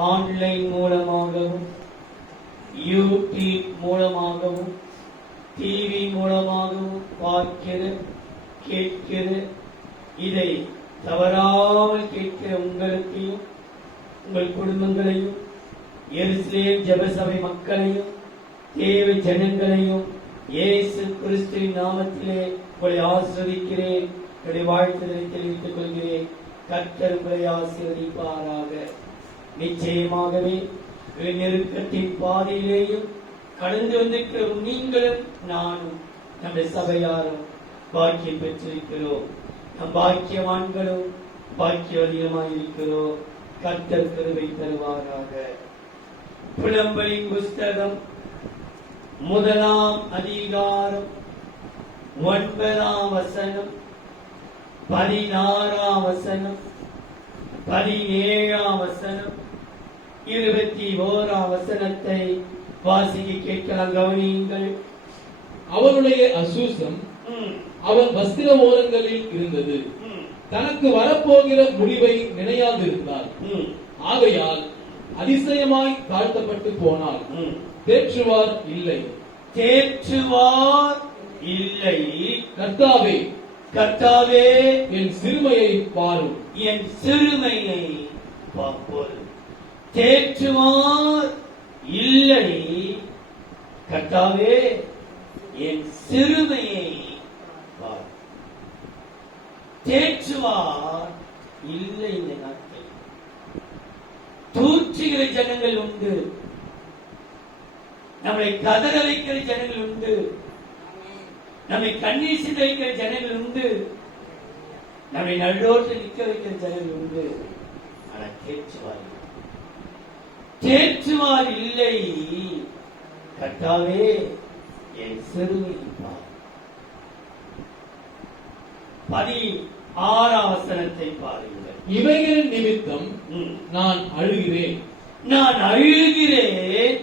Online மூலமாகவும் YouTube மூலமாகவும் TV மூலமாகவும் பார்க்கிற கேட்கிற இதை தவறாமல் கேட்கிற உங்களுக்கையும் உங்கள் குடும்பங்களையும் எருசலேம் ஜெபசபை மக்களையும் தேவ ஜனங்களையும் இயேசு கிறிஸ்துவின் நாமத்திலே உங்களை ஆசீர்வதிக்கிறேன். என்னுடைய வாழ்த்துதலை தெரிவித்துக் கொள்கிறேன். கர்த்தர் உங்களை ஆசீர்வதிப்பாராக. நிச்சயமாகவே நெருக்கத்தின் பாதையிலேயும் கடந்து வந்திருக்கிற நீங்களும் நானும் நம்முடைய சபையாரும் பாக்கியம் பெற்றிருக்கிறோம். நம் பாக்கியவான்களும் பாக்கியவதிகமாயிருக்கிறோம். கர்த்தர் கிருபை தருவாராக. புலம்பலின் புஸ்தகம் 1 அதிகாரம் 9 வசனம், 16 வசனம், 17 வசனம், 21 வசனத்தை வாசிக்க கேட்கலாம். கவனியுங்கள். அவனுடைய அசூசம் அவன் வஸ்திர ஓரங்களில் இருந்தது. தனக்கு வரப்போகிற முடிவை நினையாதிருந்தார். ஆகையால் அதிசயமாய் தாழ்த்தப்பட்டு போனார். தேற்றுவார் இல்லை. தேற்றுவார் இல்லை. கர்த்தாவே, கர்த்தாவே, என் சிறுமையை பாரும். என் சிறுமையை பார்ப்போம். தேற்றுவார் இல்லை. கர்த்தாவே, என் சிறுமையை பார். தேற்றுவார் இல்லை. இந்த நாட்கள் தூற்றுகிற ஜனங்கள் உண்டு. நம்மை கதற வைக்கிற ஜனங்கள் உண்டு. நம்மை கண்ணீர் சிந்த வைக்கிற ஜனங்கள் உண்டு. நம்மை நடுரோட்டில் நிற்க வைக்கிற ஜனங்கள் உண்டு. ஆனால் தேற்றுவார் இல்லை. கர்த்தாவே, என் சிறுமையை பார். 16 வசனத்தை பாருங்கள். இவைகளின் நிமித்தம் நான் அழுகிறேன். நான் அழுகிறேன்.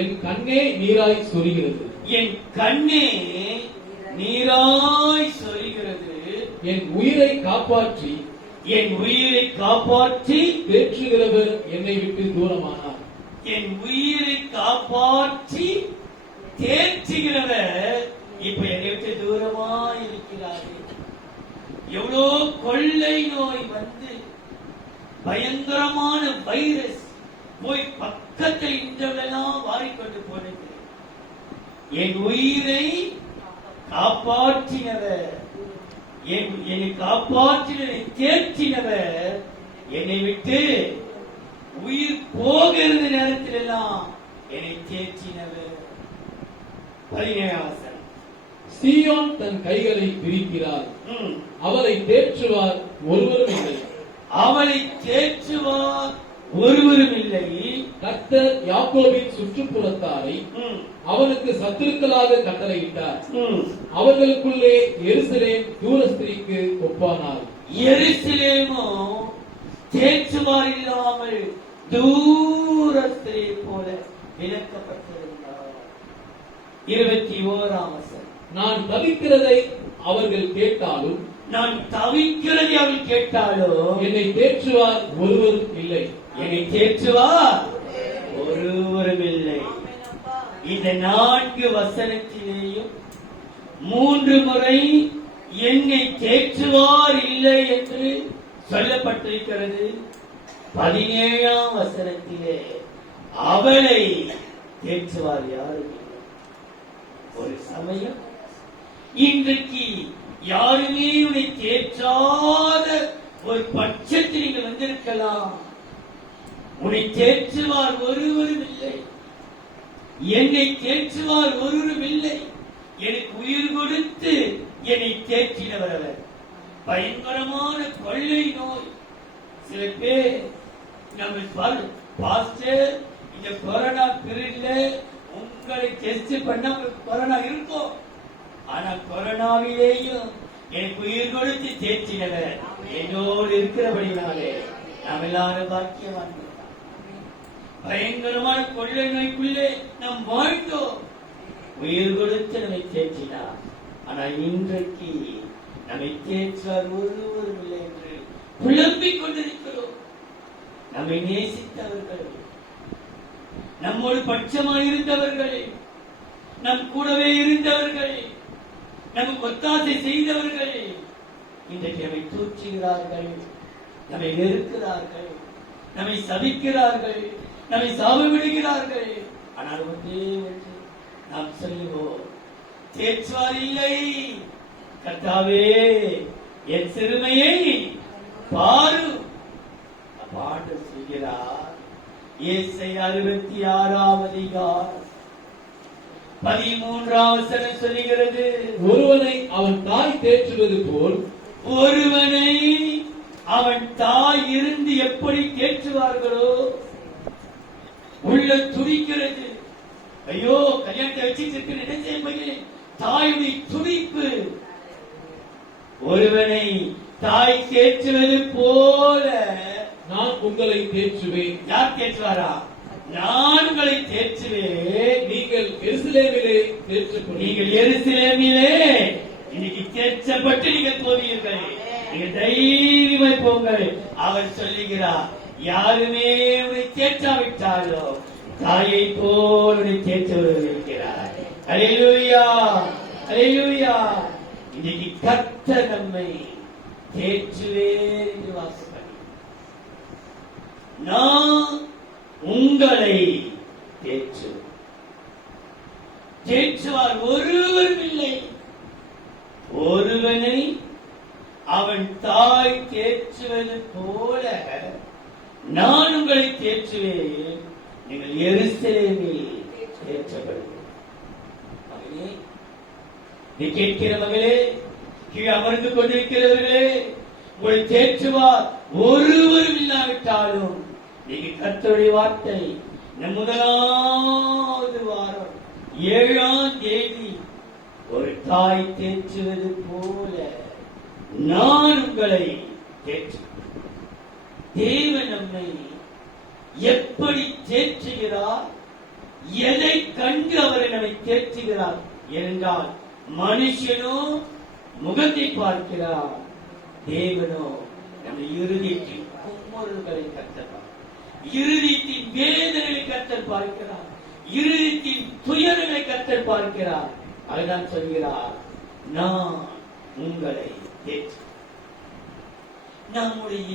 என் கண்ணே நீராய் சொரிகிறது. என் கண்ணே நீராய் சொரிகிறது. என் உயிரை காப்பாற்றி தேற்றுகிறவர் என்னை விட்டு தூரமானார். என் உயிரை காப்பாற்றி தேற்றுகிறவர் இப்ப என்னை விட்டு தூரமாய் இருக்கிறார்கள். எவ்வளோ கொள்ளை நோய் வந்து பயங்கரமான வைரஸ் போய் பக்கத்தில் இன்றவெல்லாம் வாரிக்கொண்டு போனது. என் உயிரை காப்பாற்றினவர், என்னை காப்பாற்றினரை தேற்றினவர் என்னை விட்டு உயிர் போகிறது நேரத்தில் எல்லாம் என்னை தேற்றினவர். 17 வசனம். சீயோன் தன் கைகளை விரிக்கிறார். அவளை தேற்றுவார் ஒருவரும் இல்லை. அவளை தேற்றுவார் ஒருவரும் இல்லை. கர்த்தர் யாக்கோபின் சுற்றுப்புறத்தாரை அவனுக்கு சத்துருக்களாக கட்டளையிட்டார். அவர்களுக்குள்ளே எருசலேம் தூரஸ்திரிக்கு ஒப்பானார். எருசலேமோ தேற்றுவார் இல்லாமல் தூரஸ்திரி போல விலக்கப்பட்டிருந்தார். 21 வசனம். நான் தவிக்கிறதை அவர்கள் கேட்டாலும் என்னை தேற்றுவார் ஒருவரும் இல்லை. என்னை தேற்றுவார் ஒருவரும் இல்லை. இந்த 4 வசனத்திலேயும் 3 முறை என்னை தேற்றுவார் இல்லை என்று சொல்லப்பட்டிருக்கிறது. 17 வசனத்திலே அவளை தேற்றுவார் யாரும் இல்லை. ஒரு சமயம் இன்றைக்கு யாருமே உன்னை தேற்றாத ஒரு பட்சத்தில் நீங்கள் வந்திருக்கலாம். உன்னை தேற்றுவார் ஒருவரும் இல்லை. என்னை தேற்றுவார் ஒருவரும் இல்லை. எனக்கு உயிர் கொடுத்து என்னை தேற்றினவர் அவர். பயங்கரமான கொள்ளை நோய். சில பேர் நம்ம பாஸ்டர் இந்த கொரோனா பீரியட்ல உங்களை டெஸ்ட் பண்ண கொரோனா இருக்கும். ஆனா கொரோனாவிலேயும் எனக்கு உயிர் கொடுத்து தேற்றினவர் என்னோடு இருக்கிறபடினாலே நாம் எல்லாரும் பாக்கியவான்கள். பயங்கரமான கொள்ளை நோய்க்குள்ளே நாம் வாழ்ந்தோம். உயிர் கொடுத்து நம்மை தேற்றினார். ஆனால் இன்றைக்கு நம்மை தேற்றார் ஒருவரும் இல்லை என்று புலம்பிக் கொண்டிருக்கிறோம். நம்மை நேசித்தவர்கள், நம்மோடு பட்சமாயிருந்தவர்கள், நம் கூடவே இருந்தவர்கள், நமக்கு ஒத்தாசை செய்தவர்கள் இன்றைக்கு நம்மை தூற்றுகிறார்கள், நம்மை வெறுக்கிறார்கள், நம்மை சபிக்கிறார்கள், நம்மை சாபமிடுகிறார்கள். ஆனால் ஒன்றே ஒன்று நாம் சொல்லுவோம், தேற்றுவார் இல்லை. கர்த்தாவே, என் சிறுமையை பாரு. பாட்டு சொல்கிறார். ஏசாயா 66 அதிகாரம் 13 வசனம் சொல்லுகிறது, ஒருவனை அவன் தாய் தேற்றுவது போல் ஒருவனை அவன் தாய் இருந்து எப்படி தேற்றுவார்களோ. உள்ள துடிக்கிறது. ஐயோ, கல்யாணத்தை வச்சிட்டு இருக்கு நினைச்சேன். தாயுடைய துடிப்பு. ஒருவனை தாய் தேற்றுவது போல நான் உங்களை தேற்றுவேன். யார் தேற்றுவாரா? நான் உங்களை தேற்றுவேன். நீங்கள் எருசலேமிலே தேற்றப்படும். நீங்கள் எருசலேமிலே இன்னைக்கு தேற்றப்பட்டு நீங்கள் போவீர்கள். நீங்கள் தைரியமாய் போங்கள். அவர் சொல்லுகிறார், யாருமே உன்னை தேற்றாவிட்டாலோ தாயை போல் உன்னை தேற்றவர் இருக்கிறார். அல்லேலூயா, அல்லேலூயா. இன்னைக்கு கர்த்தர் நம்மை தேற்றுவேன் என்று வாசப்படி, நான் உங்களை தேற்றுவார் ஒருவரும் இல்லை. ஒருவனை அவன் தாய் தேற்றுவது போல நான் உங்களை தேற்றுவேன். நீங்கள் எருசலேமில் தேற்றப்படுவீர்கள். மகனே, நீ கேட்கிற மகளே, கீழே அமர்ந்து கொண்டிருக்கிறவர்களே, உங்களை தேற்றுவார் ஒருவரும் இல்லாவிட்டாலும் நீங்க கர்த்தருடைய வார்த்தை நம் முதலாவது வாரம் 7ஆம் தேதி ஒரு தாய் தேற்றுவது போல நான் உங்களை தேற்று. தேவன் நம்மை எப்படி தேற்றுகிறார், எதை கண்டு அவரை நம்மை தேற்றுகிறார் என்றால், மனுஷனோ முகத்தை பார்க்கிறார், தேவனோ நம்முடைய இருதயத்தின் குமுறல்களை கர்த்தர், இருதயத்தின் வேதனைகளை கர்த்தர் பார்க்கிறார், இருதயத்தின் துயரங்களை கர்த்தர் பார்க்கிறார். அதுதான் சொல்கிறார், நான் உங்களை தேற்று. நம்முடைய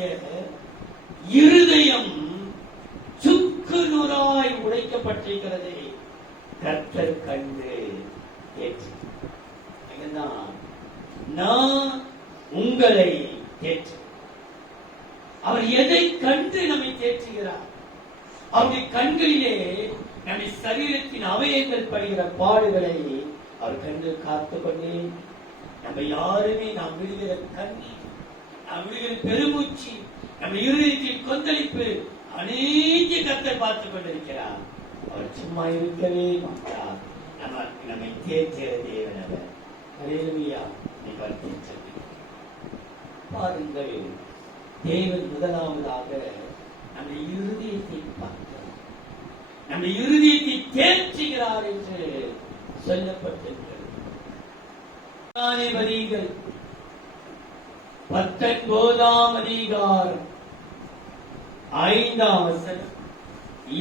இருதயம் சுக்கு நூறாய் உடைக்கப்பட்டிருக்கிறதை கர்த்தர் கண்டு தேற்று. நான் உங்களை தேற்று. அவர் எதை கண்டு நம்மை தேற்றுகிறார்? அவருடைய கண்களிலே நம்முடைய சரீரத்தின் அவயங்கள் படுகிற பாடுகளை அவர் கண்டு காத்துக் கொண்டே, நம்ம யாருமே நாம் விடுகிற கண்ணீர், நாம் விடுகிற பெருமூச்சு, நம்ம இருதயத்தின் கொந்தளிப்பு அநேக கர்த்தர் பார்த்துக் கொண்டிருக்கிறார். அவர் சும்மா இருக்கவே மாட்டார். நம்மை தேற்றுகிற தேவன் அவர். ஹல்லேலூயா. பாருங்கள், தேவன் முதலாவதாக நம்முடைய இருதயத்தை பார்க்கிறார், நம்முடைய இருதயத்தை தேற்றுகிறார் என்று சொல்லப்பட்டிருக்கிறது. 19ஆம் அதிகாரம் 5ஆம் வசனம்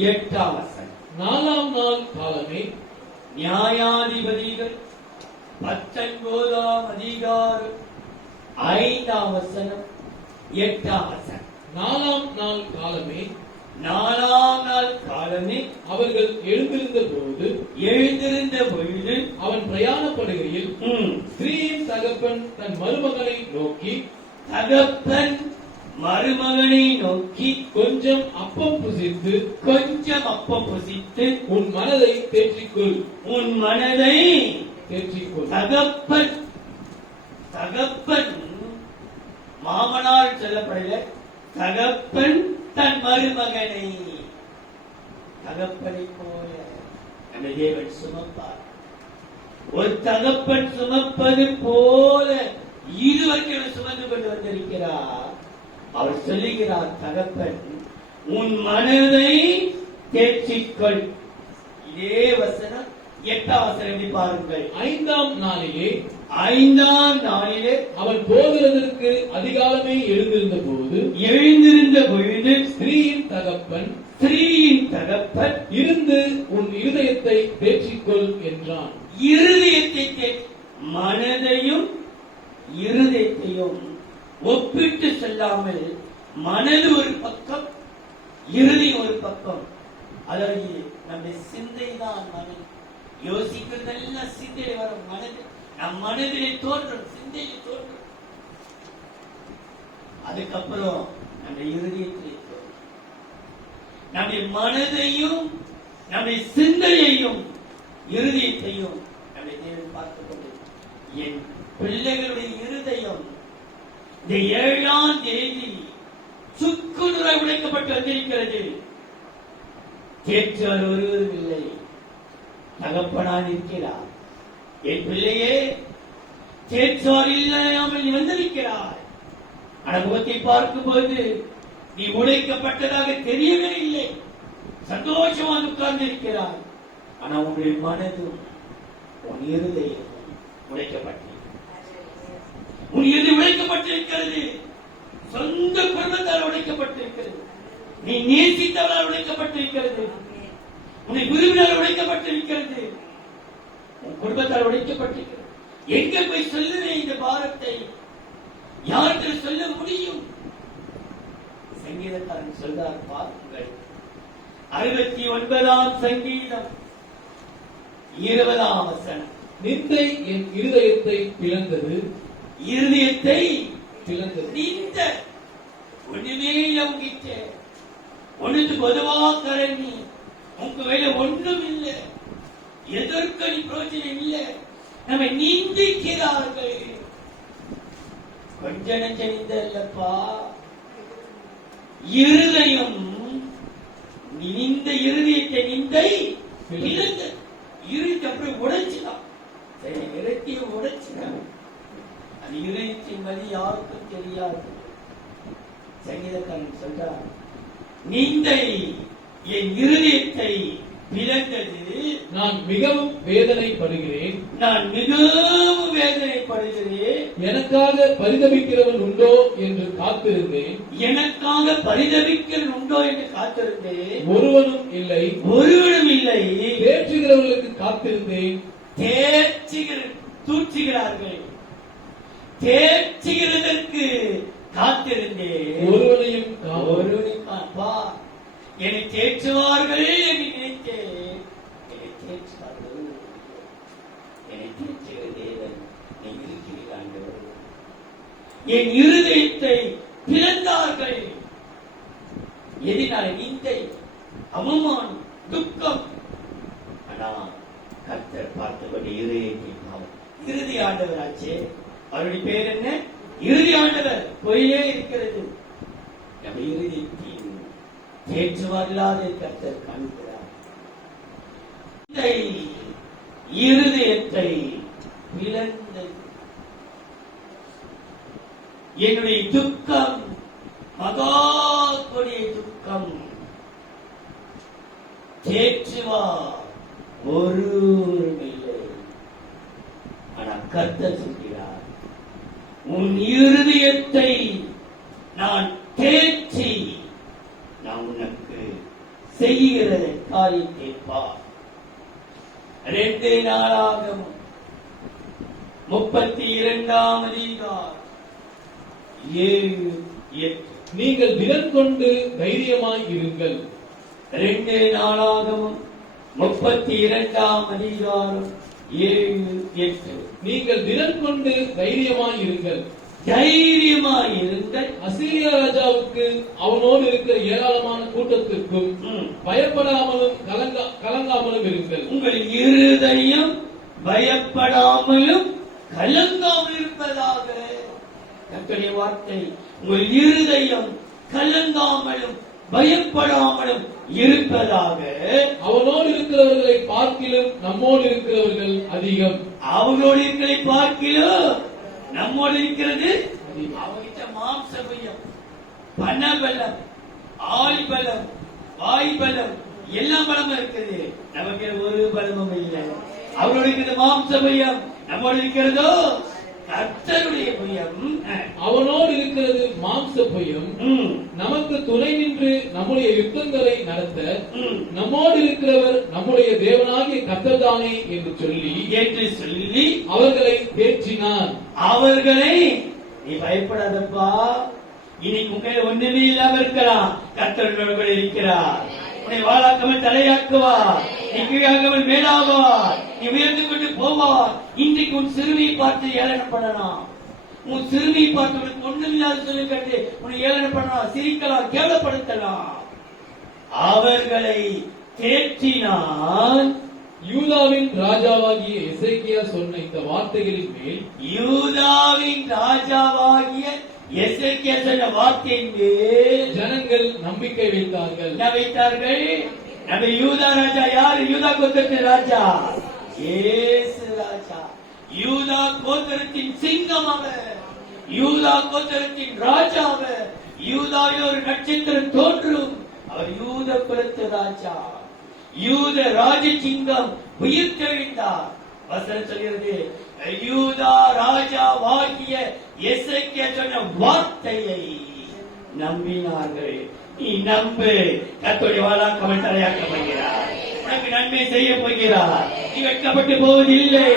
8ஆம் வசனம். 4ஆம் நாள் காலமே நியாயாதிபதிகள் 19ஆம் அதிகாரம் 5ஆம் வசனம் 8ஆம் வசனம். 4ஆம் நாள் காலமே 4ஆம் நாள் காலமே அவர்கள் எழுந்திருந்த பொழுது அவன் பிரயாணப்படுகையில் ஸ்திரீயின் தகப்பன் தன் மருமகனை நோக்கி கொஞ்சம் அப்பம் புசித்து உன் மனதை தேற்றிக்கொள். தகப்பன் மாமனார் சொல்லப்படல, தகப்பன் தன் மருமகனை தகப்பனை போல நம்ம தேவன் சுமப்பார். ஒரு தகப்பன் சுமப்பது போல இதுவரைக்கும் சுமந்து கொண்டு வந்திருக்கிறார். அவர் சொல்லுகிறார், தகப்பன் உன் மனதை தேற்றிக்கொள். இதே வசனம் 8ஆம் வசனம் பாருங்கள். 5ஆம் நாளிலே 5ஆம் நாளிலே அவன் போகிறதற்கு அதிகாலமே எழுந்திருந்த போது எழுந்திருந்த பொழுது ஸ்திரீயின் தகப்பன் இருந்து உன் இருதயத்தை தேற்றிக்கொள் என்றான். இருதயத்தை மனதையும் இருதயத்தையும் ஒப்பிட்டு செல்லாமல் மனது ஒரு பக்கம் இருதயம் ஒரு பக்கம். அதாவது நம்முடைய சிந்தை தான் மனது. யோசிக்கிறதெல்லாம் சிந்தையில வர மனது நம் மனதிலே தோன்றும், சிந்தையில் தோன்றும். அதுக்கப்புறம் நம்ம இருதயத்திலே தோன்றும். நம்முடைய மனதையும் நம்முடைய சிந்தையையும் இருதயத்தையும் நம்முடைய தேவன் பார்த்துக் கொண்டு என் பிள்ளைகளுடைய இருதயம் இந்த 7ஆம் தேதி சுக்குநூறாய் உடைக்கப்பட்டு வந்திருக்கிறது. தேற்றார் ஒருவரும் இல்லை, தகப்பனான் இருக்கிறார். என் பிள்ளையே, தேற்றார் இல்லாமல் நீ வந்திருக்கிறாய். அனுபவத்தை பார்க்கும்போது நீ உடைக்கப்பட்டதாக தெரியவே இல்லை. சந்தோஷமாக உட்கார்ந்து இருக்கிறாய். ஆனா உன்னுடைய மனதும் உன் இருதயம் உடைக்கப்பட்டிருக்கிறது. உன் இருதயம் உடைக்கப்பட்டிருக்கிறது. சொந்த குடும்பத்தால் உடைக்கப்பட்டிருக்கிறது. நீ நேசித்தவரால் உடைக்கப்பட்டிருக்கிறது. உன்னை விரும்பினால் உடைக்கப்பட்டிருக்கிறது. உன் குடும்பத்தால் உடைக்கப்பட்டிருக்கிறது. எங்க போய் சொல்லுவேன் இந்த பாரத்தை? யாருக்கு சொல்ல முடியும்? சங்கீதக்காரன் சொல்றார், பாருங்கள், 69ஆம் சங்கீதம் 20ஆம் வசனம். நிந்தை என் இருதயத்தை பிளந்தது. இருதயத்தை பிளந்தது. நிந்த ஒண்ணுமே உங்கிட்ட ஒண்ணுக்கு பொதுவா கரணி உங்க வேலை ஒன்றும் இல்லை. எதற்கு நீ பிரோஜனம் இல்லை. நம்ம நிந்திக்கிறார்கள். கொஞ்ச நெஞ்ச நிந்த இல்லப்பா, இருதயம் நிந்த இருதயத்தை நிந்தை பிளந்த இருதயத்தை அப்படியே உடைச்சுதான். இறக்கிய உடைச்சுதான். அது இருதயத்தின் வழி யாருக்கும் தெரியாது. சங்கீதக்காரன் சொல்றார், நிந்தை என் இருதயத்தை பிளந்தது. நான் மிகவும் வேதனைப்படுகிறேன். நான் மிகவும் வேதனைப்படுகிறேன். எனக்காக பரிதபிக்கிறவன் உண்டோ என்று காத்திருந்தேன். எனக்காக பரிதபிக்கிறவன் உண்டோ என்று காத்திருந்தேன். ஒருவனும் இல்லை. ஒருவனும் இல்லை. தேற்றுகிறவர்களுக்கு காத்திருந்தேன். தூற்றுகிறார்கள். தேற்றுகிறதற்கு காத்திருந்தேன். ஒருவனையும் காப்பா என்னை தேற்றுவார்கள் என்று நினைத்தேன். என்னை தேற்றுவார்கள். என்னை தேற்றுகிற தேவன் நீ இருக்கிறீர்கள். என் இருதயத்தை பிளந்தார்கள். எதினால? நிந்தை, அவமானம், துக்கம். ஆனால் கர்த்தர் பார்த்தபடி இருதயத்தை இறுதி ஆண்டவராச்சே. அவருடைய பேர் என்ன? இறுதி ஆண்டவர். பொய்யே இருக்கிறது. நம்ம இருதயத்தின் தேற்றுவாரில்லாத கர்த்தர் காண்கிறார். இருதயத்தை பிளந்தது. என்னுடைய துக்கம் மகா கொடிய துக்கம். தேற்றுவார் ஒருவரும் இல்லை. ஆனா கர்த்தர் சொல்கிறார், உன் இருதயத்தை நான் தேற்றி நான் உனக்கு செய்கிற காரியத்தை பார். 2 நாளாகமம் 32ஆம் அதிகாரம் 7-8. நீங்கள் திடன் கொண்டு தைரியமாய் இருங்கள். 2 நாளாகமம் 32ஆம் அதிகாரம் 7-8. நீங்கள் திடன் கொண்டு தைரியமாய் இருங்கள். தைரியமாய் இருங்கள். அசீரியா ராஜாவுக்கு அவனோடு இருக்கிற ஏராளமான கூட்டத்திற்கும் பயப்படாமலும் கலங்காமலும் இருங்கள். உங்கள் இருதயம் பயப்படாமலும் கலங்காமல் இருப்பதாக. கர்த்தருடைய வார்த்தை, உங்கள் இருதயம் கலங்காமலும் பயப்படாமலும் இருப்பதாக. அவனோடு இருக்கிறவர்களை பார்க்கிலும் நம்மோடு இருக்கிறவர்கள் அதிகம். அவனோடு இருக்கிறதை பார்க்கிலும் நம்மோடு இருக்கிறது. அவங்கிட்ட மாம்ச பயம், பணபலம், ஆள் பலம், வாய் பலம், எல்லா பலமும் இருக்குது. நமக்கு ஒரு பலமும் இல்லை. அவரோட இருக்கிற மாம்ச பயம், நம்மோடு இருக்கிறதோ கர்த்தருடைய புயம். அவனோடு இருக்கிறது மாம்ச புயம். நமக்கு துணை நின்று நம்முடைய யுத்தங்களை நடத்த நம்மோடு இருக்கிறவர் நம்முடைய தேவனாகிய கர்த்தர் தானே என்று சொல்லி அவர்களை தேற்றினார். அவர்களை நீ பயப்படாதப்பா, இன்னைக்கு உங்களை ஒண்ணுமே இல்லாம இருக்கலாம், கர்த்தரோடு கூட இருக்கிறார். உன்னை வாழாக்காமல் தலையாக்குவார், நீ கீழாக்காமல் மேலாவார், நீ உயர்ந்து கொண்டு போவார். இன்றைக்கு உன் சிறுமியை பார்த்து ஏளனம் பண்ணலாம், உன் சிறுமியை பார்த்து உனக்கு ஒண்ணும் இல்லாத சொல்லி கண்டு உன்னை ஏளனம் பண்ணலாம், சிரிக்கலாம், கேவலப்படுத்தலாம். அவர்களை தேற்றினான். யூதாவின் ராஜாவாகிய எசேக்கியா சொன்ன இந்த வார்த்தைகளின் மேல், யூதாவின் ராஜாவாகிய எசேக்கியா சொன்ன வார்த்தையின் மேல் ஜனங்கள் நம்பிக்கை வைத்தார்கள். என்ன வைத்தார்கள்? நம்ம யூதா ராஜா யாரு? யூதா கோத்திரத்தின் ராஜா இயேசு ராஜா. யூதா கோத்திரத்தின் சிங்கம் அவர், யூதா கோத்திரத்தின் ராஜா அவர். யூதாவில் ஒரு நட்சத்திரம் தோன்றும், அவர் யூத குலத்து ராஜா, யூத ராஜ சிங்கம் உயிர்த்தெழுந்தார். வசனம் சொல்கிறது, யூதா ராஜாவாகிய எசேக்கியா சொன்ன வார்த்தையை நம்பினார்கள். நீ நம்பு, கர்த்தருடைய வாளாக்காமல் தலையாக்கப்படுகிறார், உனக்கு நன்மை செய்ய போகிறார், நீ வெட்கப்பட்டு போவதில்லை.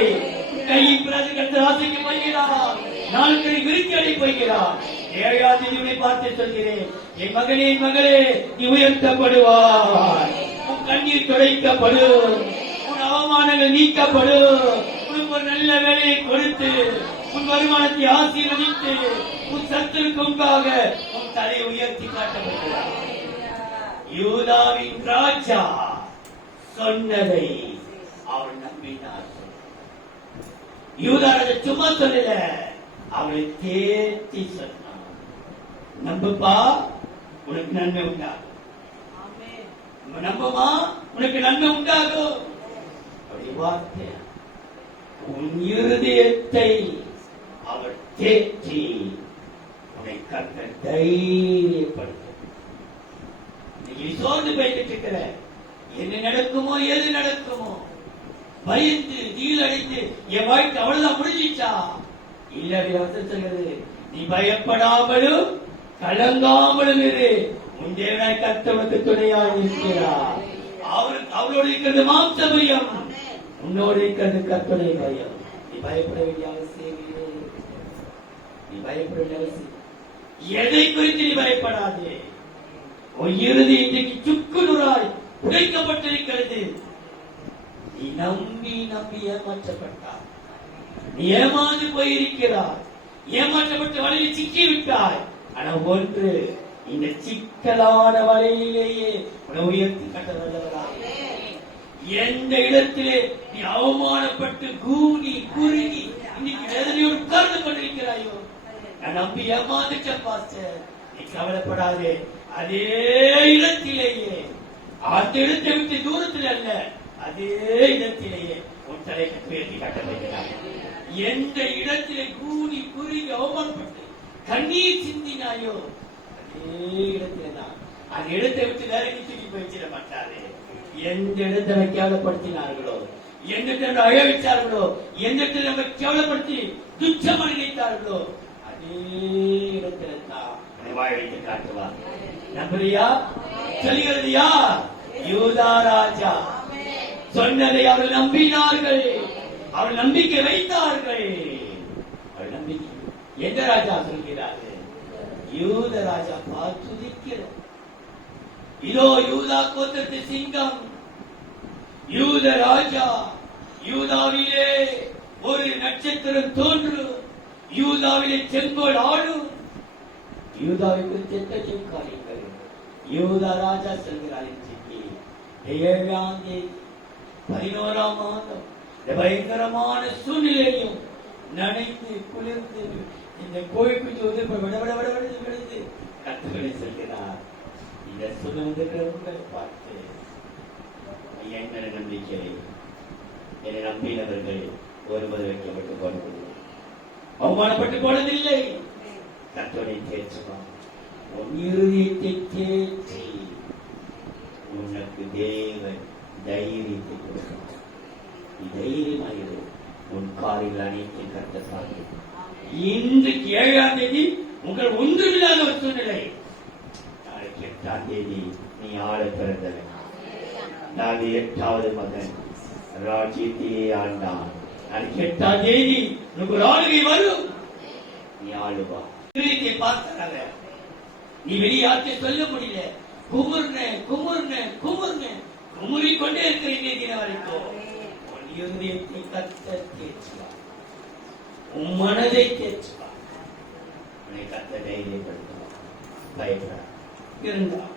கையின் பிறகு கர்த்தர் ஆசைக்கு போகிறார், நாளுக்கு விருத்தி அடை போகிறார். 7ஆம் தேதியை பார்த்து சொல்கிறேன், என் மகனே, என் மகளே, நீ உயர்த்தப்படுவார், உன் கண்ணீர் துடைக்கப்படும், உன் அவமானங்கள் நீக்கப்படும், உனக்கு ஒரு நல்ல வேலையை கொடுத்து உன் வருமானத்தை ஆசீர்வதித்து உன் சத்துருக்கு முன்பாக உன் தலையை உயர்த்தி காட்டப்படுகிறார். யூதாவின் ராஜா சொன்னதை அவள் நம்பினார். யூதா ராஜா சும்மா சொல்லல, அவளை தேர்த்தி சொன்னான். நம்புப்பா, உனக்கு நன்மை உண்டாகும். நம்புமா, உனக்கு நன்மை உண்டாகும். அவருடைய வார்த்தை உன் இருதயத்தை அவள் தேற்றி உன்னை கர்த்தர் தைரியப்படுத்தும். இன்னைக்கு சோர்ந்து போய்கிட்டு இருக்கிற, என்ன நடக்குமோ எது நடக்குமோ பயந்து தீலடைந்து என் வாழ்க்கை அவ்வளவுதான் முடிஞ்சிச்சா? இல்லடி, சொல்கிறது, நீ பயப்படாமலும் கலங்காமலும் இரு, உன் தேவனாய் கர்த்தர் உனக்கு துணையாக இருக்கிறார். அவளோடு இருக்கிறது மாம்ச பயம், உன்னோடு இருக்கிறது கர்த்தருடைய பயம். நீ பயப்பட வேண்டிய அவசியம் இல்லை, நீ பயப்பட வேண்டிய அவசியம். எதை குறித்து நீ பயப்படாதே. உன் இறுதி இன்றைக்கு சுக்குநூறாய் உடைக்கப்பட்டிருக்கிறது. நீ நம்பி நம்பி ஏமாற்றப்பட்டாய், நீ ஏமாந்து போயிருக்கிறாய், ஏமாற்றப்பட்ட வலையில் சிக்கிவிட்டாய். ஆனா ஒன்று, இந்த சிக்கலான வலையிலேயே உன்னை உயர்த்தி கட்ட நல்லவராக, எந்த இடத்திலே நீ அவமானப்பட்டு கூனி குறுகி இன்னைக்கு வேதனையோடு உட்கார்ந்து கொண்டிருக்கிறாயோ, நான் நம்பி ஏமாந்துட்டேன் பாஸ்டர், நீ கவலைப்படாதே. அதே இடத்திலேயே, அந்த இடத்தை விட்டு தூரத்தில் அல்ல, அதே இடத்திலேயே உன் தலைக்கு உயர்த்தி கட்டப்படுகிறார். எந்த இடத்திலே கூனி குறுகி அவமானப்பட்டு கண்ணீர் சிந்தினாயோ, அதே இடத்திலே தான். அந்த இடத்தை விட்டு வேற தூக்கி போயிட மாட்டாரு. எந்த இடத்தை நம்ம கேவலப்படுத்தினார்களோ, எந்த இடத்துல அழ வைத்தார்களோ, எந்த இடத்துல நம்ம கேவலப்படுத்தி துச்சம் நினைத்தார்களோ, அதே இடத்துல தான் வாழ வைத்து காட்டுவார். நம்புறியா? சொல்கிறது யார்? யூதா ராஜா சொன்னதை அவர்கள் நம்பினார்கள், அவள் நம்பிக்கை வைத்தார்கள். அவள் நம்பிக்கை எந்த ராஜா சொல்கிறார்கள்? யூத ராஜா பார்த்துதிக்கிறார். இதோ யூதா கோத்திரத்து சிங்கம், யூத ராஜா, யூதாவிலே ஒரு நட்சத்திரம் தோன்றும், யூதாவிலே செங்கோல் ஆடும். யூதாவை குறித்து எத்தனை காரியங்கள் யூதா ராஜா சொல்கிறார். இன்றைக்கு 7ஆம் தேதி 11ஆம் மாதம் இந்த பயங்கரமான சூழ்நிலையும் நனைந்து குளிர்ந்து இந்த கோழிக்குஞ்சு விழுந்து கத்துக்களை சொல்கிறார். இந்த சுதந்திரங்களை பார்த்து என்ன நம்பிக்கை, என்னை நம்பினவர்கள் ஒருவர் வைக்கப்பட்டு போனது, அவமானப்பட்டு போனதில்லை. கர்த்தரை தேற்றுவான். உன் இருதயத்தை தேற்றி உனக்கு தேவன் தைரியத்தை கொடுக்கிறார். நீ தைரியமாயிரு, உன் காரியங்கள் அனைத்தையும் கர்த்தர் பார்க்கிறார். இன்றைக்கு 7ஆம் தேதி உங்கள் ஒன்றுமில்லாத ஒரு சூழ்நிலை. நாளைக்கு 8ஆம் தேதி நீ ஆள பிறந்தவன். நாளை 8வது மகன் ராஜ்யத்தையே ஆண்டான். நாளைக்கு 8ஆம் தேதி உனக்கு ஒரு ஆளுகை வரும். நீ ஆளுவா. பார்த்தாங்க, நீ வெளியாற்ற சொல்ல முடியல. குமுறிக் கொண்டே இருக்கிற வரைக்கும் உன் இருதயத்தை கர்த்தர் தேற்றுவார். உன் மனதை தேற்றுவார். உன்னை கர்த்தர் தைரியப்படுத்துவார். பயப்படார். இருந்தார்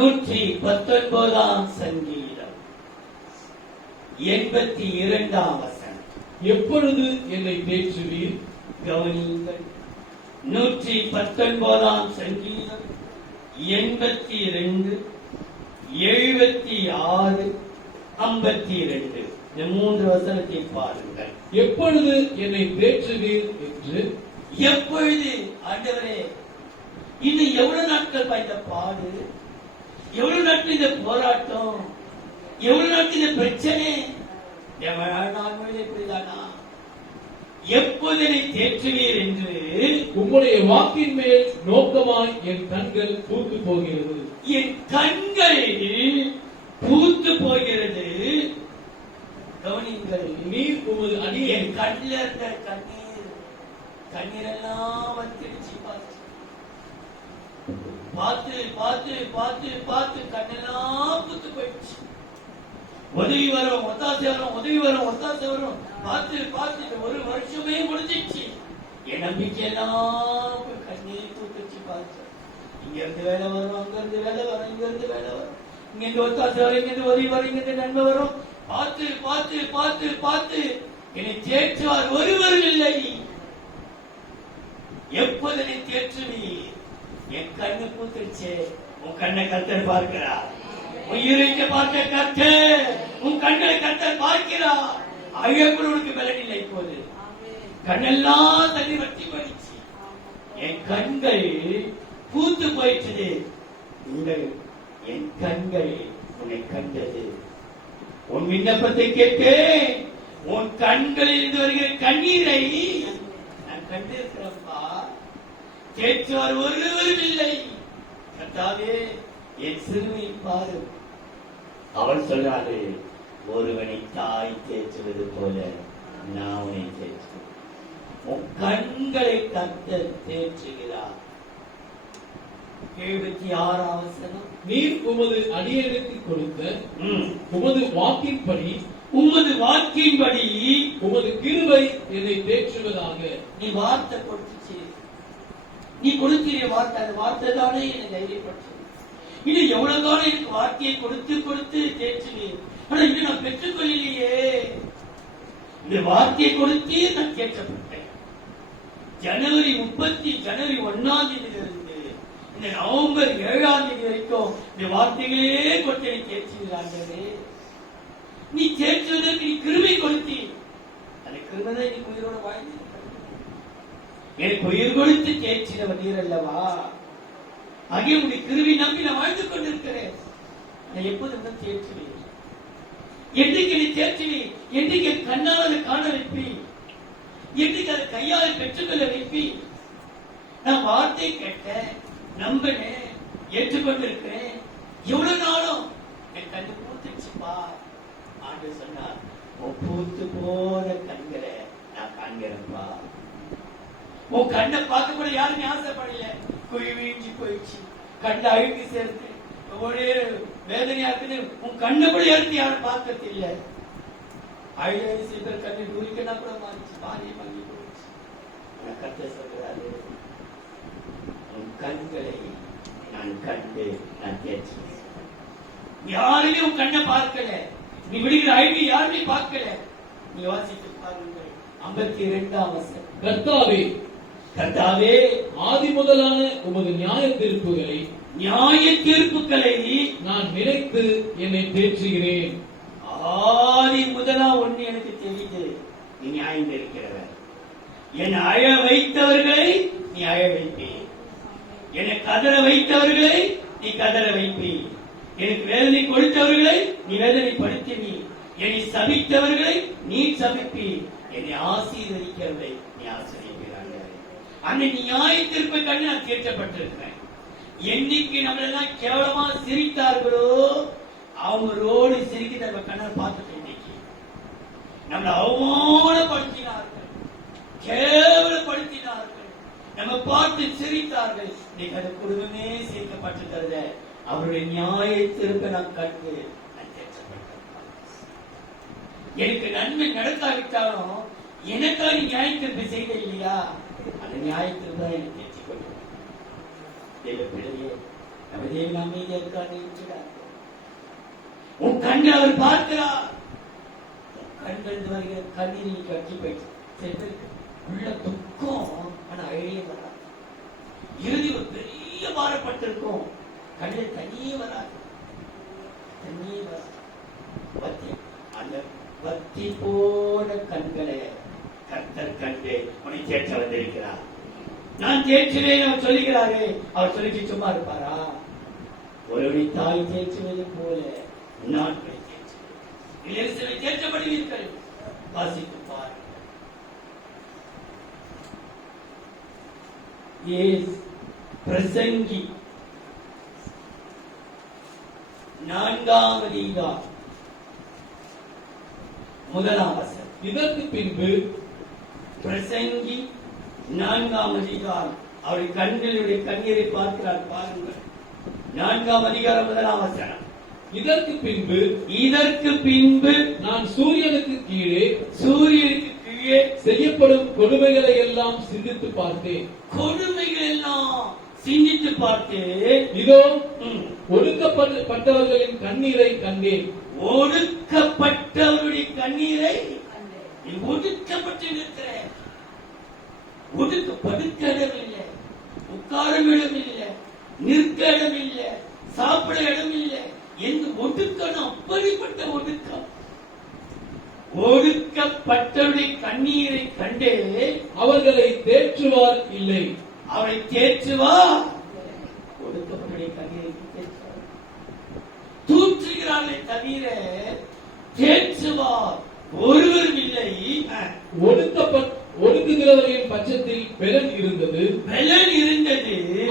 119ஆம் சங்கீதம் 82ஆம் வசனம். எப்பொழுது என்னை தேற்றுவீர்? கவனியுங்கள். 119ஆம் சங்கீதம் 82, 76, 52 இந்த 3 வசனத்தை பாருங்கள். எப்பொழுது என்னை தேற்றுவீர் என்று. எப்பொழுது ஆண்டவரே, இன்னும் எவ்வளவு நாட்கள் இந்த பாடு, எவ்வளவு நாட்கள் இந்த போராட்டம், எவ்வளவு நாட்கள் இந்த பிரச்சனை, எப்படிதானா? எப்போது என்னை தேற்றுவீர் என்று உம்முடைய வாக்கின் மேல் நோக்கமாய் என் கண்கள் பூத்து போகிறது. என் கண்கள் பூத்து போகிறது. கவனிங்கள். நீர் உமது அடி என் கண்ணில் இருந்த கண்ணீரெல்லாம் வந்துடுச்சு. பார்த்து கண்ணெல்லாம் பூத்து போயிடுச்சு. உதவி வரும், ஒத்தாசை வரும். பார்த்து ஒரு வருஷமே முடிஞ்சிச்சு. என் நம்பிக்கை எல்லாம் கண்ணீர் பூத்துச்சு. பார்த்து இங்க இருந்து வேலை வரும், அங்க இருந்து வேலை வரும், இங்க இருந்து வேலை வரும், இங்க இருந்து ஒத்தாசை வரும், இங்க இருந்து உதவி வரும், இங்க இருந்து நன்மை வரும். பார்த்து என்னை தேற்றுவார் ஒருவரும் இல்லை. எப்போது என்னை தேற்றுவீர்? என் கண்ணு பூத்துருச்சு. உன் கண்ணை கர்த்தர் பார்க்கிறார். உன் இருக்க பார்க்க கர்த்தர், உன் கண்களை கர்த்தர் பார்க்கிறார். அழகு உனக்கு பலன் இல்லை. இப்போது கண்ணெல்லாம் தண்ணி வட்டி போயிடுச்சு. என் கண்கள் பூத்து போயிடுச்சு. என் கண்கள் உன்னை கண்டது. உன் விண்ணப்பத்தை கேட்பேன். உன் கண்களில் இருந்து வருகிற கண்ணீரை நான் கண்டிருக்கிறப்பா. கேட்பார் ஒருவரும் இல்லை. கர்த்தாவே, என் சிறுமை பாரு. அவள் சொல்றாரு, ஒருவனை தாய் தேற்றுவது போல நான் உன்னை தேற்றுவேன். உன் கண்களை கர்த்தர் தேற்றுகிறார். 76ஆம் வசனம். நீர் உமது அடியேனுக்கு கொடுத்த உமது வாக்கின்படி உமது கிருபை என்னை தேற்றுவதாக. நீ வார்த்தை கொடுத்துச்சு. நீ கொடுத்திய வார்த்தை, அந்த வார்த்தை தானே என்னை தைரியப்படுத்து. இன்னும் எவ்வளவு காலம் எனக்கு வார்த்தையை கொடுத்து தேற்றுவேன். ஆனா இன்னும் நான் பெற்றுக்கொள்ளலையே. இந்த வார்த்தையை கொடுத்து நான் கேட்கப்பட்டேன். ஜனவரி 1ஆம் தேதியிலிருந்து இந்த நவம்பர் 7ஆம் தேதி வரைக்கும் இந்த வார்த்தைகளே கொண்டு கேட்கிறார்களே. நீ கேட்குவதற்கு நீ கிருபை கொடுத்தி. அந்த கிருபை தான் எனக்கு உயிரோட வாழ்ந்து எனக்கு உயிர் கொடுத்து கேட்கிறவர் நீர் அல்லவா? ஆகிய உடைய கிருபை நம்பி நான் வாழ்ந்து கொண்டிருக்கிறேன். நான் எப்போது தேற்றுவேன்? என்றைக்கு நீ தேற்றுவேன்? என்றைக்கு கண்ணால் அதை காண வைப்பி? என்றைக்கு அதை கையால் பெற்றுக்கொள்ள வைப்பி? நான் வார்த்தை கேட்டேன், நம்பினேன், ஏற்றுக்கொண்டிருக்கிறேன். எவ்வளவு நாளும் என் கண்ணு பூத்துச்சுப்பா. ஆண்டு சொன்னார், பூத்து போன கண்களை நான் காண்கிறேன்ப்பா. உன் கண்ணை பார்க்க கூட யாருமே ஆசைப்படல. குழி வீழ்ச்சி போயிடுச்சு. கண்ணை அழுக்கி சேர்த்து ஒரே வேதனையா இருக்குது. உன் கண்ணை கூட எடுத்து யாரும் பார்க்கறது இல்லை. அழுகி சில பேர் கண்ணை குளிக்கனா கூட மாறிச்சு. பாதி வாங்கி போயிடுச்சு. கர்த்தர் சொல்றாரு, உன் கண்களை நான் கண்டு நான் தேற்றுவேன். யாருமே உன் கண்ணை பார்க்கல. நீ விடுகிற அழுகி யாருமே பார்க்கல. நீ வாசித்து பாருங்கள். 52ஆம் வசனம். கர்த்தாவே, ஆதி முதலான உமது நியாய தீர்ப்புகளை நான் நினைத்து என்னை தேற்றுகிறேன். ஆதி முதலா ஒண்ணு எனக்கு தெரியுது. நீ நியாயம் இருக்கிறவர். என் அழ வைத்தவர்களை நீ அழ வைப்பே. என்னை கதற வைத்தவர்களை நீ கதற வைப்பே. எனக்கு வேதனை கொடுத்தவர்களை நீ வேதனைப்படுத்தி. என்னை சபித்தவர்களை நீ சபிப்பி, என்னை ஆசீர்வதிக்கிறவர்களை நீ ஆசீர்வதிக்கிறாங்க. அந்த நியாயத்திற்கு கண்டு நான் தீர்க்கப்பட்டிருக்கிறேன். என்னைக்கு நம்மளெல்லாம் கேவலமா சிரித்தார்களோ அவங்களோடு சிரிக்க நம்ம கண்ணை பார்த்துட்டு இன்னைக்கு நம்மளை அவமானப்படுத்தினார்கள், கேவலப்படுத்தினார்கள், நம்ம பார்த்து சிரித்தார்கள். இன்னைக்கு அந்த குடும்பமே சேர்க்கப்பட்டிருக்கிறத அவருடைய நியாயத்திற்கு நான் கண்டு நான் தேர்ச்சப்பட்டேன். எனக்கு நன்மை நடக்காவிட்டாலும் எனக்காக நியாயத்திற்கு செய்த இல்லையா, அந்த நியாயத்திற்கு தான் எனக்கு தேர்ச்சி கொண்டு தேவ பிள்ளையே, நம்ம தேவன் அமைதியா இருக்காரு. உன் கண்கள் அவர் பார்க்கிறார். கண்கள் வருகிற கண்ணீர் கட்சி போயிட்டு உள்ள துக்கம், ஆனா அழிய வராது. இறுதி ஒரு பெரிய பாரப்பட்டிருக்கும், கண்ணில் தண்ணியே வராது, தண்ணியே வராது. அந்த பக்தி போன கண்களை கர்த்தர் கண்டு உன்னை தேற்ற வந்திருக்கிறார். நான் தேற்றுவேன் அவர் சொல்லுகிறாரே, அவர் சொல்லிட்டு சும்மா இருப்பாரா? ஒருவனை தாய் தேற்றுவது போல நான் தேற்றப்படுவீர்கள். வாசித்து பாருங்கள். பிரசங்கி 4ஆம் அதிகாரம் 1ஆம் வசனம். இதற்கு பின்பு பிரசங்கி 4ஆம் அதிகாரம் அவருடைய கண்களுடைய கண்ணீரை பார்க்கிறார். பாருங்கள், 4ஆம் அதிகாரம் 1ஆம் வசனம். இதற்கு பின்பு நான் சூரியனுக்கு கீழே செய்யப்படும் கொடுமைகளை எல்லாம் சிந்தித்து பார்த்தேன். கொடுமைகள் எல்லாம் சிந்தித்து பார்த்தேன். இதோ ஒடுக்கப்பட்டவர்களின் கண்ணீரை கண்டேன். ஒடுக்கப்பட்டவருடைய கண்ணீரை ஒடுக்கப்பட்டு இருக்கிறேன். படுக்க இடம் இல்லை, உட்காரும் இடம் இல்லை, நிற்க இடம் இல்லை, சாப்பிட இடம் இல்லை. எந்த ஒடுக்கணும்? அப்படிப்பட்ட ஒடுக்கம். ஒடுக்கப்பட்டவருடைய கண்ணீரை கண்டே அவர்களை தேற்றுவார் இல்லை. அவரை தேற்றுவார். ஒடுக்கப்பட்டவருடைய கண்ணீரை தேற்றுவார். தூற்றுகிறார்களே தவிர தேற்றுவார் ஒருவரும் இல்லை. ஒடுக்குகிறவர்களின் பட்சத்தில் பலன் இருந்தது.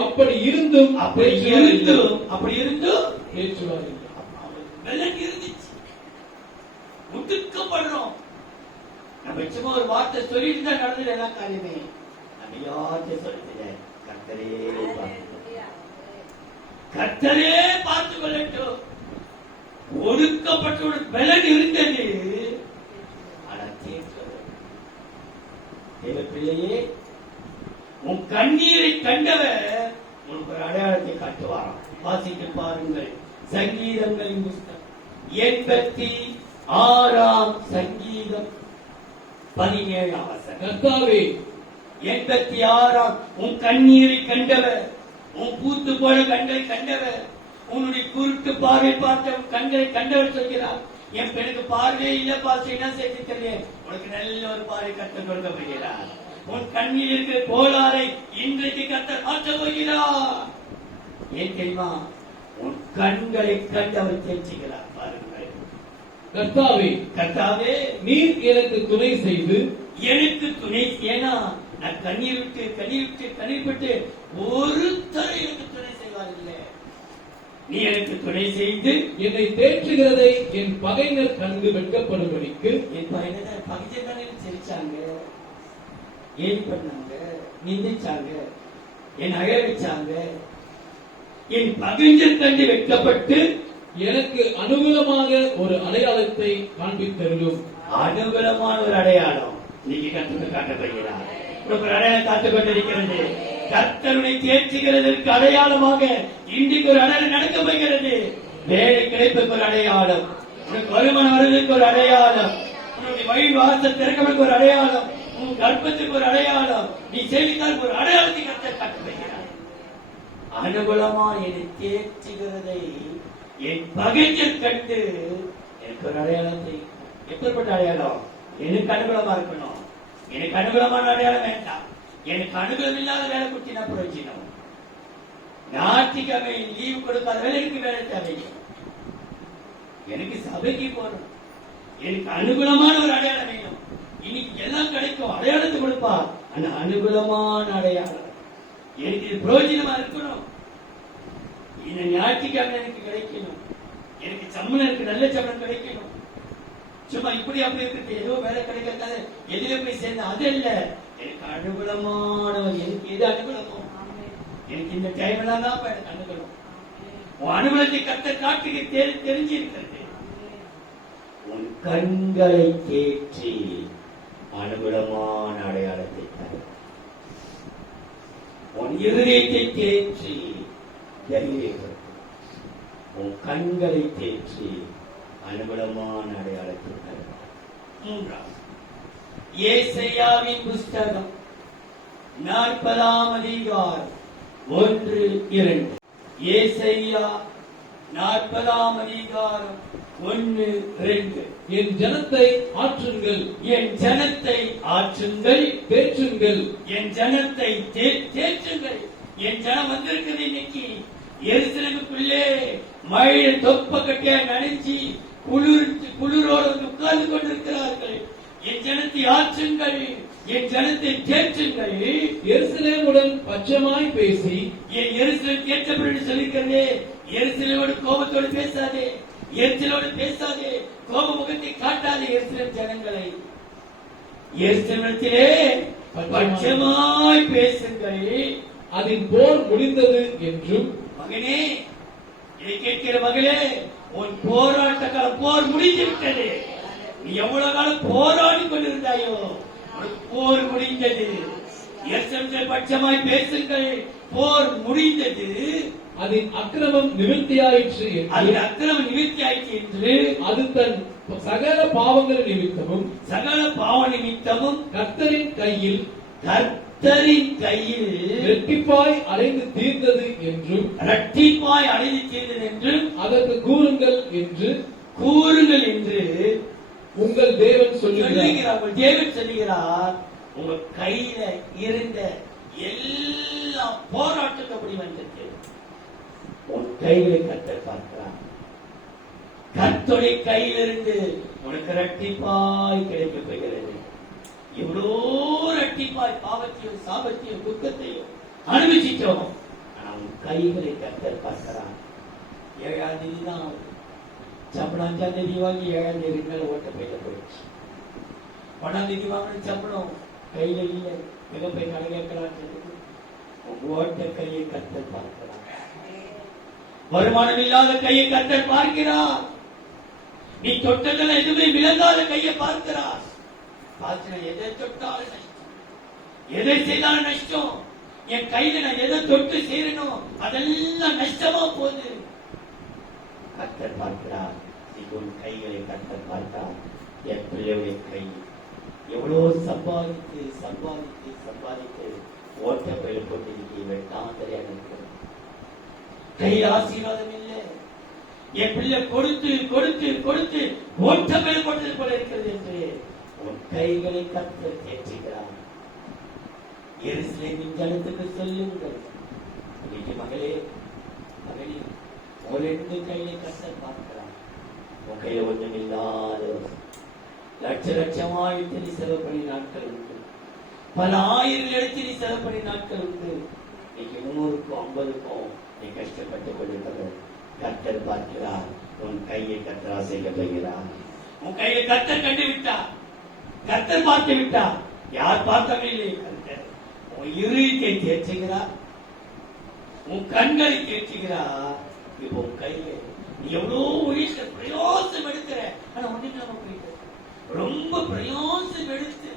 அப்படி இருந்தும் தேற்றுவார் இல்லை. பலன் இருந்துச்சு. ஒடுக்கப்படுறோம். நம்ம சும்மா ஒரு வார்த்தை சொல்லிட்டு தான் நடந்தது எல்லா காரியமே. நம்ம யார்கிட்ட சொல்லுங்க, கர்த்தரே பார்த்து கொள்ளட்டும். ஒடுக்கப்பட்ட பலன் இருந்தது. தேவ பிள்ளையே, உன் கண்ணீரை கண்டவர் உனக்கு ஒரு அடையாளத்தை காட்டுவாராம். வாசித்து பாருங்கள். சங்கீதங்களின் புஸ்தகம் 86ஆம் சங்கீதம் 17ஆம் வசனம். கர்த்தாவே, 86ஆம் உன் கண்ணீரை கண்டவர், உன் பூத்து போன கண்களை கண்டவர், உன்னுடைய குருட்டு பார்வை பார்த்த உன் கண்களை கண்டவர் சொல்கிறார். என் பெண்ணுக்கு பார்வையே இல்ல, பார்த்து என்ன செய்து தெரியல, உனக்கு நல்ல ஒரு பார்வை கற்றுக் கொடுக்க போகிறார். உன் கண்ணில் இருக்கிற கோளாறை இன்றைக்கு கர்த்தர் மாற்றப் போகிறார். ஏன் தெரியுமா? உன் கண்களை கண்டு அவர் தேர்ச்சிக்கிறார். பாருங்கள். கர்த்தாவே, நீர் எனக்கு துணை செய்து, ஏன்னா நான் கண்ணீர் விட்டு ஒருத்தர் எனக்கு துணை செய்வார் இல்லை. நீ எனக்கு துணை செய்து என்னை தேற்றுகிறதை என் பகைஞர் கண்டு வெட்கப்படும்படிக்கு. என் பகைஞர் சிரிச்சாங்க, ஏன் பண்ணாங்க, நிந்திச்சாங்க, என் அழவிச்சாங்க. என் பகைஞர் கண்டு வெட்கப்பட்டு எனக்கு அனுகூலமாக ஒரு அடையாளத்தை காண்பித்தருளும். அனுகூலமான ஒரு அடையாளம் நீங்க கற்றுக்க காட்டப்படுகிறார். ஒரு அடையாளம் காத்துக் கொண்டிருக்கிறது. கர்த்தருடைய தேர்ச்சிகிறதற்கு அடையாளமாக இன்றைக்கு ஒரு அடையாளம் நடக்க போகிறது. வேலை கிடைப்புக்கு ஒரு அடையாளம், உனக்கு வருமானம் வருவதற்கு ஒரு அடையாளம், உன்னுடைய வழி வாசல் திறக்கப்படுக்கு ஒரு அடையாளம், உன் கர்ப்பத்துக்கு ஒரு அடையாளம், நீ செய்தித்தால் ஒரு அடையாளத்தை கர்த்தர் காட்டப்படுகிறார். அனுகூலமா என்னை தேர்ச்சிகிறதை என் பகைஞர் கண்டு எனக்கு ஒரு அடையாளத்தை. எப்பேற்பட்ட அடையாளம்? எனக்கு அனுகூலமா இருக்கணும். எனக்கு அனுகூலமான அடையாளம் வேண்டாம். எனக்கு அனுகூலம் இல்லாத வேலை குட்டினா பிரயோஜனம். ஞாயிற்றுக்கிழமை லீவு கொடுக்காத வேலை எனக்கு வேலை தேவையில்லை. எனக்கு சபைக்கு போகணும், எனக்கு அனுகூலமான ஒரு அடையாளம் வேணும். இன்னைக்கு எல்லாம் கிடைக்கும், அடையாளத்தை கொடுப்பா. அந்த அனுகூலமான அடையாளம் எனக்கு இது பிரயோஜனமா இருக்கணும். இந்த ஞாயிற்றுக்கிழமை எனக்கு கிடைக்கணும். எனக்கு சம்பளம் இருக்கு, நல்ல சம்பளம் கிடைக்கணும். சும்மா இப்படி அப்படி இருக்கு, ஏதோ வேலை கிடைக்காத எதிர போய் சேர்ந்த அது இல்ல. எனக்கு அனுகூலமானவர். எனக்கு எது அனுகூலமோ, எனக்கு இந்த டைம் எல்லாம் தான் எனக்கு அனுகூலம். உன் அனுகூலத்தை கர்த்தர் காட்டுக்கு தெரிஞ்சிருக்கிறது. உன் கண்களை தேற்றி அனுகூலமான அடையாளத்தை தரும். உன் இருதயத்தை தேற்றி தைரியப்படுத்தும். உன் கண்களை தேற்றி அனுகூலமான அடையாளத்தை தரும். மூன்றாவது, ஏசாயாவின் புஸ்தகம் 40ஆம் அதிகாரம் 1-2. ஏசாயா 40ஆம் அதிகாரம் 1-2. என் ஜனத்தை ஆற்றுங்கள், என் ஜனத்தை ஆற்றுங்கள், தேற்றுங்கள், என் ஜனத்தை தேற்றுங்கள். என் ஜனம் வந்திருக்கிறது இன்னைக்கு எருசலேமுக்குள்ளே மழையை தொப்ப கட்டியா நனைஞ்சி குளிரோடு உட்கார்ந்து கொண்டிருக்கிறார்கள். என் ஜனத்தை ஆற்றுங்கள், என் ஜனத்தை தேற்றுங்கள். எருசலேமுடன் பட்சமாய் பேசி, என் எருசலேம் தேற்றப்படும் சொல்லிருக்கிறதே. எருசலேமோடு கோபத்தோடு பேசாதே, எரிச்சலோடு பேசாதே, கோப முகத்தை காட்டாதே. எருசலேம் ஜனங்களை எருசலேமிடத்திலே பட்சமாய் பேசுங்கள். அதன் போர் முடிந்தது என்றும். மகனே, இதை கேட்கிற மகளே, உன் போராட்ட காலம் போர் முடிந்து விட்டது. நீ எவ்வளவு காலம் போராடி கொண்டிருந்தாயோ, போர் முடிந்தது. எருசலேமில் பட்சமாய் பேசுங்கள், போர் முடிந்தது. அதன் அக்கிரமம் நிவர்த்தியாயிற்று என்று அது தன் சகல பாவங்கள் நிமித்தமும் பாவ நிமித்தமும் கர்த்தரின் கையில் இரட்டிப்பாய் அடைந்து தீர்ந்தது என்றும் அதற்கு கூறுங்கள் என்று உங்கள் தேவன் சொல்லுகிறார். தேவன் சொல்லுகிறார், உங்க கையில இருந்த எல்லா போராட்டத்தை அப்படி வந்திருக்கு. உன் கைகளை கர்த்தர் பார்க்கிறார். கர்த்தருடைய கையிலிருந்து உனக்கு இரட்டிப்பாய் கிடைக்கப் போகிறது. எவ்வளோ இரட்டிப்பாய் பாவத்தையும் சாபத்தையும் துக்கத்தையும் அனுபவிச்சிட்டோம். ஆனா உன் கைகளை கர்த்தர் பார்க்கிறார். 7ஆம் தேதி தான் சம்பளம். 5ஆம் தேதி வாங்கி 7ஆம் தேதி மேல ஓட்ட பையில போயிடுச்சு. 1ஆம் தேதி வாங்கின சம்பளம் கையில இல்லை. எங்க போய் கடை கேட்கலாம். ஓட்ட கையை கர்த்தர் பார்க்கிறார். வருமானம் இல்லாத கையை கர்த்தர் பார்க்கிறார். நீ தொட்டதெல்லாம் எதுவுமே விளங்காத கையை பார்க்கிறார். எதை தொட்டாலும் நஷ்டம், எதை செய்தாலும் நஷ்டம். என் கையில நான் எதை தொட்டு செய்யணும் அதெல்லாம் நஷ்டமா போகுது. கர்த்தர் பார்க்கிறார். உன் கைகளை கர்த்தர் பார்த்தார். என் பிள்ளையுடைய கை எவ்வளவு சம்பாதித்து சம்பாதித்து சம்பாதித்து ஓட்ட பயில போட்டு வெட்டாந்தரையாக இருக்கிறது. கையில் ஆசீர்வாதம் இல்லை. என் பிள்ளை கொடுத்து கொடுத்து கொடுத்து ஓட்ட பயில போட்டது போல இருக்கிறது என்று உன் கைகளை கர்த்தர் தேற்றுகிறார். எருசலேமின் ஜனத்துக்கு சொல்லுங்கள், இன்னைக்கு மகளே மகளே, ஒரு 2 கையில கர்த்தர் பார்க்கிறார். உன் கையில ஒன்றும் இல்லாத லட்ச லட்சமாய் நீ செலவு பண்ணி நாட்கள் உண்டு. பல ஆயிரம் எடுத்து நீ செலவு பண்ணி நாட்கள் உண்டு. இன்னைக்கு 100க்கும் 50க்கும் நீ கஷ்டப்பட்டுக் கொண்டிருப்பது கர்த்தர் பார்க்கிறார். உன் கையை கர்த்தர் ஆசைக்க போகிறார். உன் கையை கர்த்தர் கண்டு விட்டார். கர்த்தர் பார்த்து விட்டார். யார் பார்த்தாங்களே கர்த்தர் உன் இருதயத்தை தேற்றுகிறார், உன் கண்களை தேற்றுகிறார். இப்போ உன் கையை நீ எவ்வளோ உயிர்த்த பிரயோசம் எடுக்கிற, ஆனா ஒன்றும் இல்லாம போயிட்டு ரொம்ப பிரயாசம் எடுத்து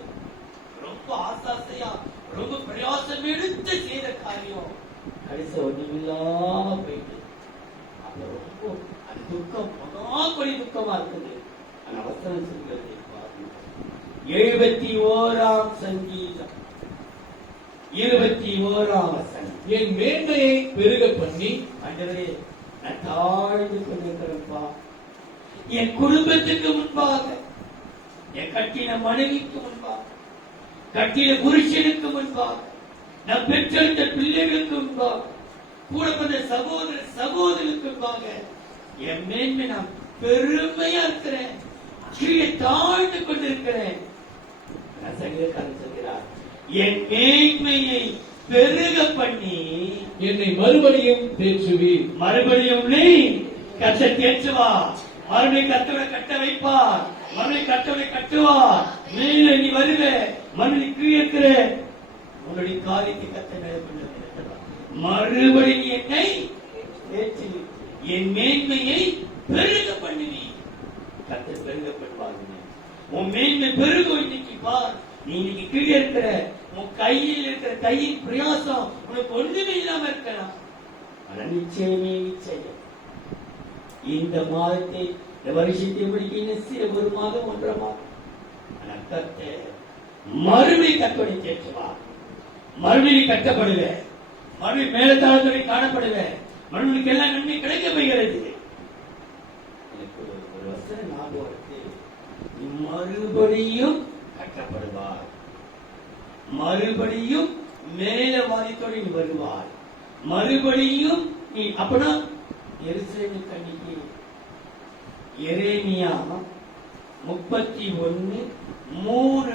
ரொம்ப ஆசாசையா ரொம்ப பிரயாசம் எடுத்து செய்த காரியம் கடைசி ஒண்ணுமில்லாம போயிட்டு அது ரொம்ப அது துக்கம் மகாபடி துக்கமா இருக்குது. அந்த அவசரம் சொல்கிறது 71ஆம் சங்கீதம் 21ஆம் வசனம். என் மேன்மையை பெருக பண்ணி, ஆண்டவரே நான் தாழ்ந்து கொண்டிருக்கிறப்பா, என் குடும்பத்துக்கு முன்பாக, என் கட்டின மனைவிக்கு முன்பாக, கட்டின புருஷனுக்கு முன்பாக, நான் பெற்றெடுத்த பிள்ளைகளுக்கு முன்பாக, கூட பிறந்த சகோதர சகோதரர்களுக்கு முன்பாக என் மேன்மை நான் பெருமையா இருக்கிறேன். கீழே தாழ்ந்து கொண்டிருக்கிறேன். சங்கீதக்காரன் சொல்கிறார், என் மேன்மையை பெருக பண்ணி என்னை மறுபடியும் தேற்றுவீர். மறுபடியும் நீ கட்ட தேற்றுவார். மறுபடியும் கட்டளை கட்ட வைப்பார். மறுபடியும் கட்டளை கட்டுவார். மேல நீ வருவ, மறுபடியும் கீழே இருக்கிற உன்னுடைய காரியத்தை கத்த மேல கொண்டு மறுபடியும் என்னை தேற்றி என் மேன்மையை பெருக பண்ணுவி. கத்த பெருக பண்ணுவாங்க. உன் மேன்மை பெருகும். இன்னைக்கு பார், நீ இன்னைக்கு கீழே இருக்கிற உன் கையில் இருக்கிற கையின் பிரயாசம் உனக்கு ஒண்ணுமே இல்லாம இருக்கலாம். ஆனா நிச்சயமே நிச்சயம் இந்த மாதத்தை இந்த வருஷத்தை முடிக்க ஒரு மாதம் 1.5 மாதம். ஆனா கத்த மறுபடியும் கத்தோடி தேற்றுவார். மறுபடியும் கட்டப்படுவேன். மறுபடியும் மேலத்தாளத்துறை காணப்படுவேன். மறுபடியும் எல்லாம் நன்மை கிடைக்க போகிறது. எனக்கு ஒரு வசனம் ஞாபகம் இருக்கு. மறுபடியும் கட்டப்படுவார். மறுபடியும் மேல வாதித்தோடு நீ வருவார். மறுபடியும் நீ அப்பனா எருசலேமின் கண்ணிக்கு எரேமியா 31:3 பாருங்க. 3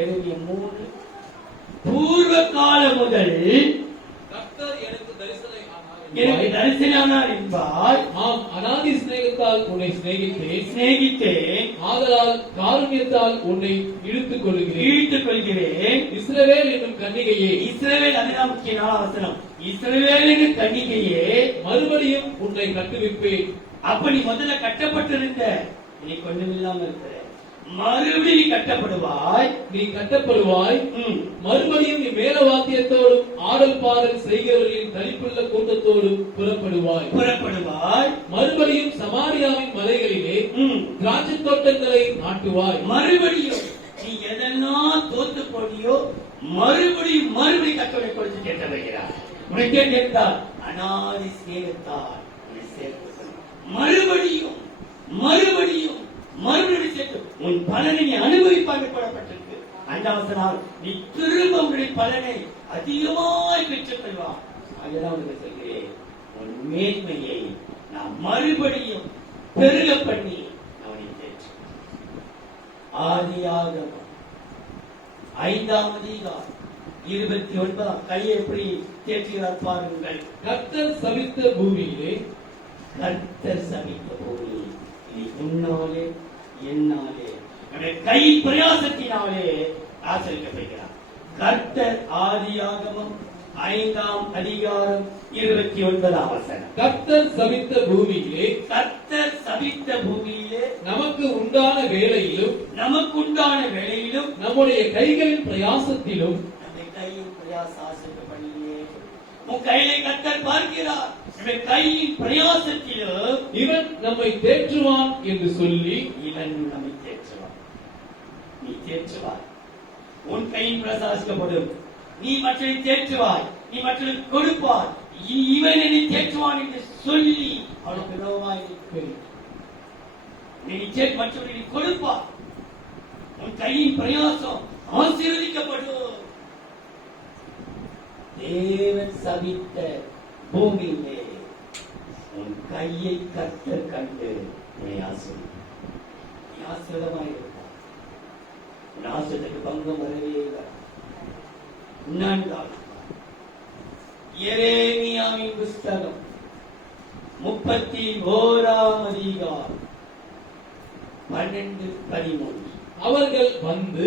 எரேமியா 3 பூர்வ காலம் முதல் கர்த்தர் எனக்கு தரிசனானார் என்பார். ஆம், அநாதி சிநேகத்தால் உன்னை சிநேகித்தேன். ஆதலால் காருண்யத்தால் உன்னை இழுத்துக் கொள்கிறேன். இஸ்ரவேல் என்னும் கன்னிகையே, இஸ்ரவேல் அதுதான் முக்கிய 4 வசனம். இஸ்ரவேல் என்னும் கன்னிகையே மறுபடியும் உன்னை கட்டுவிப்பேன். அப்ப நீ முதல்ல கட்டப்பட்டிருந்த, நீ கொஞ்சம் இல்லாம இருக்கிற, மறுபடியும் கட்டப்படுவாய். நீ கட்டப்படுவாய். மறுபடியும் நீ மேல வாத்தியத்தோடும் ஆடல் பாடல் செய்கிறவர்களின் தனிப்புள்ள கூட்டத்தோடும் புறப்படுவாய். மறுபடியும் சமாரியாவின் மலைகளிலே திராட்சை தோட்டங்களை நாட்டுவாய். மறுபடியும் நீ எதெல்லாம் தோத்து போனியோ மறுபடியும் கட்டளை கொடுத்து கேட்ட வைக்கிறார். உனக்கே கேட்டார், அநாதி சிநேகத்தால் மறுபடியும் சேர்த்து உன் பலனை நீ அனுபவிப்பாக போடப்பட்டிருக்கு. 5வது நாள் நீ திரும்ப உன்னுடைய பலனை அதிகமாய் பெற்றுக் கொள்வார். அதுதான் உங்களுக்கு சொல்கிறேன், உன் மேன்மையை நான் மறுபடியும் பெருக பண்ணி அவனை தேற்று. ஆதியாகமம் 5ஆம் அதிகாரம் 29 கையை எப்படி தேற்றுகிறார் பாருங்கள். கர்த்தர் சபித்த பூமியிலே நீ உன்னாலே என்னாலே நம்முடைய கை பிரயாசத்தினாலே ஆசரிக்கப்படுகிறார். கர்த்தர் ஆதியாகமம் 5ஆம் அதிகாரம் 29ஆம் வசனம். கர்த்தர் சபித்த பூமியிலே நமக்கு உண்டான வேளையிலும் நம்முடைய கைகளின் பிரயாசத்திலும் நம்முடைய கையின் பிரயாசம் ஆசரிக்கப்படலையே. உன் கையை கர்த்தர் பார்க்கிறார். கையின் பிரயாசத்திலும் இவன் நம்மை தேற்றுவான் என்று சொல்லி, இவன் நம்மை தேற்றுவான். நீ தேற்றுவாய். உன் கையின் பிரயாசிக்கப்படும். நீ மற்றவை தேற்றுவாய். நீ மற்றவர்களுக்கு கொடுப்பாய். இவன் என்னை தேற்றுவான் என்று சொல்லி அவனுக்கு விரோதமாய் நீ மற்றவர்களுக்கு கொடுப்பாய். உன் கையின் பிரயாசம் ஆசீர்வதிக்கப்படும். தேவன் சபித்த பூமியிலே உன் கையை கர்த்தர் கண்டு உன்னை ஆசீர்வாதமாயிருப்பார். உன் ஆசீர்வாதத்துக்கு பங்கம் வரவே இல்லை. 4 எரேமியாவின் புஸ்தகம் 31ஆம் அதிகாரம் 12-13. அவர்கள் வந்து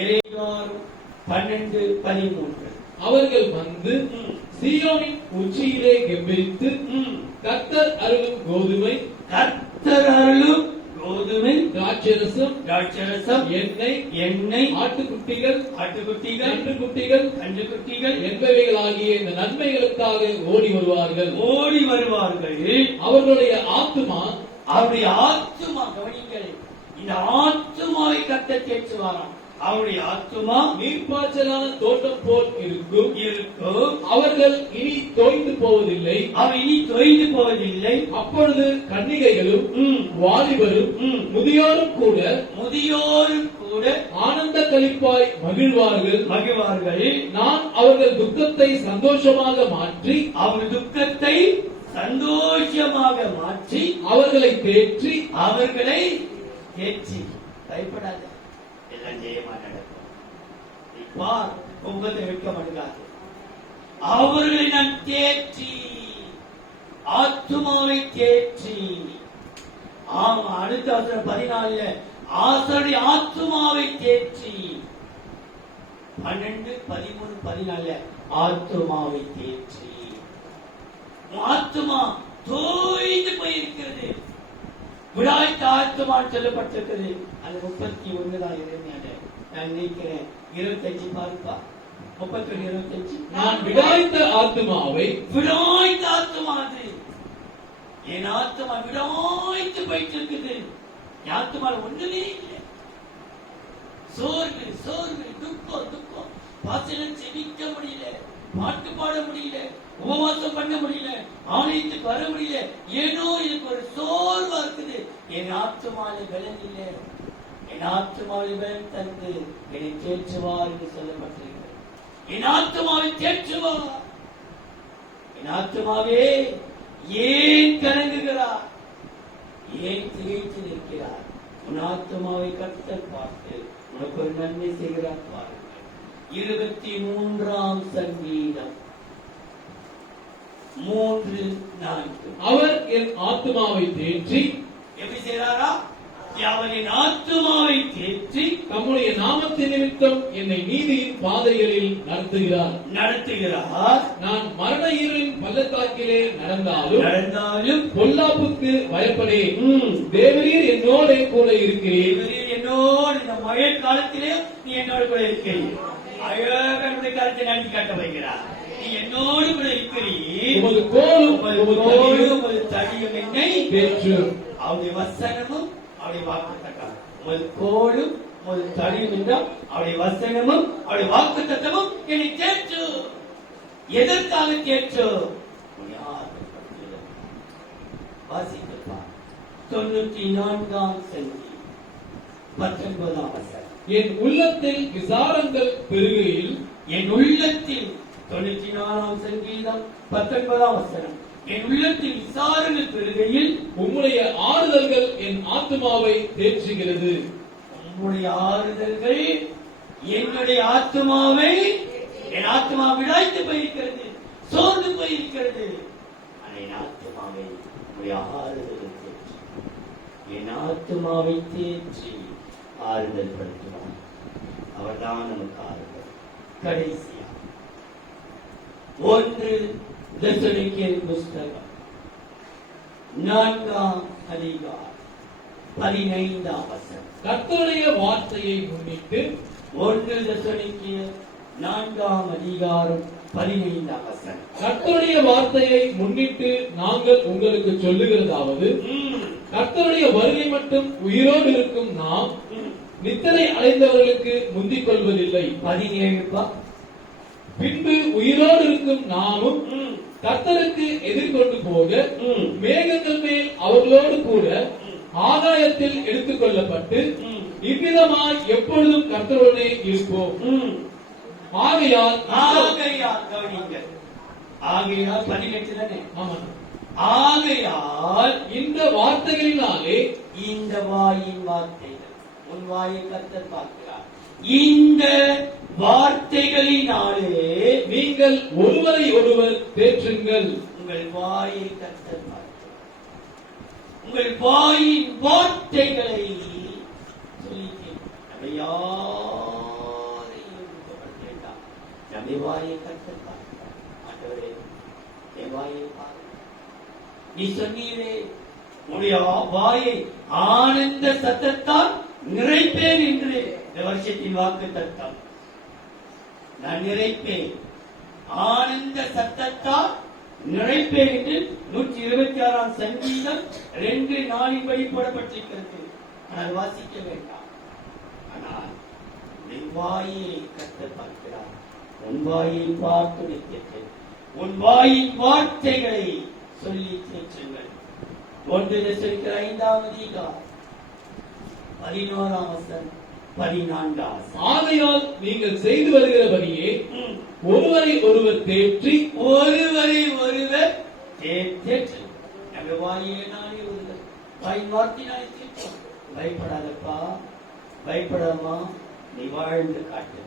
எரேமியாவும் 12-13 அவர்கள் வந்து சீயோனின் உச்சியிலே கெம்பீரித்து, கர்த்தர் அருளும் கோதுமை, திராட்சரசம், எண்ணெய், ஆட்டுக்குட்டிகள், கன்றுக்குட்டிகள் என்பவைகளாகிய இந்த நன்மைகளுக்காக ஓடி வருவார்கள். அவர்களுடைய ஆத்துமா கவனிங்கள், இந்த ஆத்துமாவை கர்த்தர் தேற்றுவாராம். அவருடைய ஆத்துமா நீர்ப்பாய்ச்சலான தோட்டம் போல் இருக்கும். அவர்கள் இனி தோய்ந்து போவதில்லை. அப்பொழுது கன்னிகைகளும் வாலிபரும் முதியோரும் கூட ஆனந்த களிப்பாய் மகிழ்வார்கள். நான் அவர்கள் துக்கத்தை சந்தோஷமாக மாற்றி சந்தோஷமாக மாற்றி அவர்களை தேற்றி அவர்களை தேற்றி. பயப்படாத, எல்லாம் ஜெயமா நடக்கும். பார், முகத்தை வைக்க மாட்டாது. அவர்களை நான் தேற்றி, ஆத்துமாவை தேற்றி. ஆமா, அடுத்த வசனம் 14 ஆசருடைய ஆத்துமாவை தேற்றி. 12, 13, 14 ஆத்துமாவை தேற்றி. ஆத்துமா தோய்ந்து போயிருக்கிறது. விடாய்த்த ஆத்துமான்னு சொல்லப்பட்டிருக்கிறது. அந்த 31 தான் இறைமையான நான் நினைக்கிறேன். 25 பாருப்பா, 31, 25. நான் விடாய்த்த ஆத்துமாவை, விடாய்த்த ஆத்துமா அது. என் ஆத்துமா விடாய்த்து போயிட்டு இருக்குது. என் ஆத்துமால ஒண்ணுமே இல்லை. சோர்வு, சோர்வு, துக்கம், துக்கம். வாசனம் செவிக்க முடியல, பாட்டு பாட முடியல, உபவாசம் பண்ண முடியல, ஆலயத்துக்கு வர முடியல. ஏனோ எனக்கு ஒரு சோர்வா இருக்குது. என் ஆத்துமால பலன் இல்லை. என் ஆத்துமாவை பலன் தந்து என்னை தேற்றுவார் என்று சொல்லப்பட்டிருக்கிறது. என் ஆத்துமாவை தேற்றுவார். என் ஆத்துமாவே ஏன் கலங்குகிறார்? ஏன் திகைத்து நிற்கிறார்? உன் ஆத்துமாவை கர்த்தர் பார்த்து உனக்கு ஒரு நன்மை செய்கிறார் பாருங்கள். 23ஆம் சங்கீதம் 3-4. அவர் என் ஆத்துமாவை தேற்றி, எப்படி செய்கிறாரா? அவர் என் ஆத்துமாவை தேற்றி தம்முடைய நாமத்தின் நிமித்தம் என்னை நீதியின் பாதைகளில் நடத்துகிறார். நான் மரண இருளின் பள்ளத்தாக்கிலே நடந்தாலும் பொல்லாப்புக்கு பயப்படேன். தேவரீர் என்னோட கூட இருக்கிறீர். என்னோடு இந்த மழை காலத்திலே நீ என்னோடு கூட இருக்கிறீர். அழகனுடைய காலத்தை நடத்தி காட்ட வைக்கிறார். நீ என்னோடு கூட இருக்கிறீர். உமது கோலும் உமது தடியும் என்னை தேற்றும். அவருடைய வசனமும் அவருடைய வாக்குத்தத்தமும். உமது கோலும் உமது தடியும் என்றால் அவருடைய வசனமும் அவருடைய வாக்குத்தத்தமும் என்னை தேற்று. எதற்காக தேற்று? வாசிக்கப்பா 94ஆம் சங்கீதம் 19ஆம் வசனம். என் உள்ளத்தில் விசாரங்கள் பெருகையில், என் உள்ளத்தில் 94ஆம் சங்கீதம் 19ஆம் வசனம். என் உள்ளத்தில் விசாரங்கள் பெருகையில் உம்முடைய ஆறுதல்கள் என் ஆத்துமாவை தேற்றுகிறது. உம்முடைய ஆறுதல்கள் என்னுடைய ஆத்துமாவை, என் ஆத்துமா விடாய்த்து போயிருக்கிறது, சோர்ந்து போயிருக்கிறது. என் ஆத்துமாவை உம்முடைய ஆறுதல் தேற்றி, என் ஆத்துமாவை தேற்றி ஆறுதல் படுத்துவார். அவர்தான் நமக்கு ஆறுதல். கடைசியா 1 தெசலோனிக்கேயர் புஸ்தகம் 4ஆம் அதிகாரம் 15ஆம் வசனம். கர்த்தருடைய வார்த்தையை முன்னிட்டு 1 தெசலோனிக்கேயர் 4ஆம் அதிகாரம் 15ஆம் வசனம். கர்த்தருடைய வார்த்தையை முன்னிட்டு நாங்கள் உங்களுக்கு சொல்லுகிறதாவது, கர்த்தருடைய வருகை மட்டும் உயிரோடு இருக்கும் நாம் நித்திரை அடைந்தவர்களுக்கு முந்திக் கொள்வதில்லை. 17 பின்பு உயிரோடு இருக்கும் நாமும் கர்த்தருக்கு எதிர்கொண்டு போக மேகங்கள் மேல் அவர்களோடு கூட ஆகாயத்தில் எடுத்துக் கொள்ளப்பட்டு இவ்விதமாய் எப்பொழுதும் கர்த்தருடனே இருப்போம். ஆகையால் 18 தானே? ஆகையால் இந்த வார்த்தைகளினாலே, இந்த வாயின் வார்த்தைகள், உன் வாயை கர்த்தர் பார்க்கிறார். இந்த வார்த்தைகளினாலே நீங்கள் ஒருவரை ஒருவர் தேற்றுங்கள். உங்கள் வாயை கர்த்தர் பார்க்கிறார். உங்கள் வாயின் வார்த்தைகளை சொல்லி நம்ம யாரையும் துக்கப்படுத்த வேண்டாம். நம்ம வாயை கர்த்தர் பார்க்கிறார். ஆண்டவரே, என் வாயை பார்க்கிறார். நீ சொன்னீரே, உன்னுடைய வாயை ஆனந்த சத்தத்தால் நிறைப்பேன் என்று இந்த வருஷத்தின் வாக்கு தத்தம். நான் நிறைப்பேன், ஆனந்த சத்தத்தால் நிறைப்பேன் என்று 126ஆம் சங்கீதம் 2:4 படி போடப்பட்டிருக்கிறது. ஆனால் வாசிக்க வேண்டாம். ஆனால் உன் வாயை கர்த்தர் பார்க்கிறார். உன் வாயை பார்த்து நிற்கிறது. உன் வாயின் வார்த்தைகளை சொல்லி தேற்றுங்கள். 1 தெசலோனிக்கேயர் 5ஆம் அதிகாரம் 11ஆம் வசனம் 14ஆம் வசனம். ஆகையால் நீங்கள் செய்து வருகிறபடியே ஒருவரை ஒருவர் தேற்றி தேற்று நம்ம வாயினாலே வருகிறது, வாயின் வார்த்தையினாலே தேற்று. பயப்படாதப்பா, பயப்படாமா, நீ வாழ்ந்து காட்டுகிற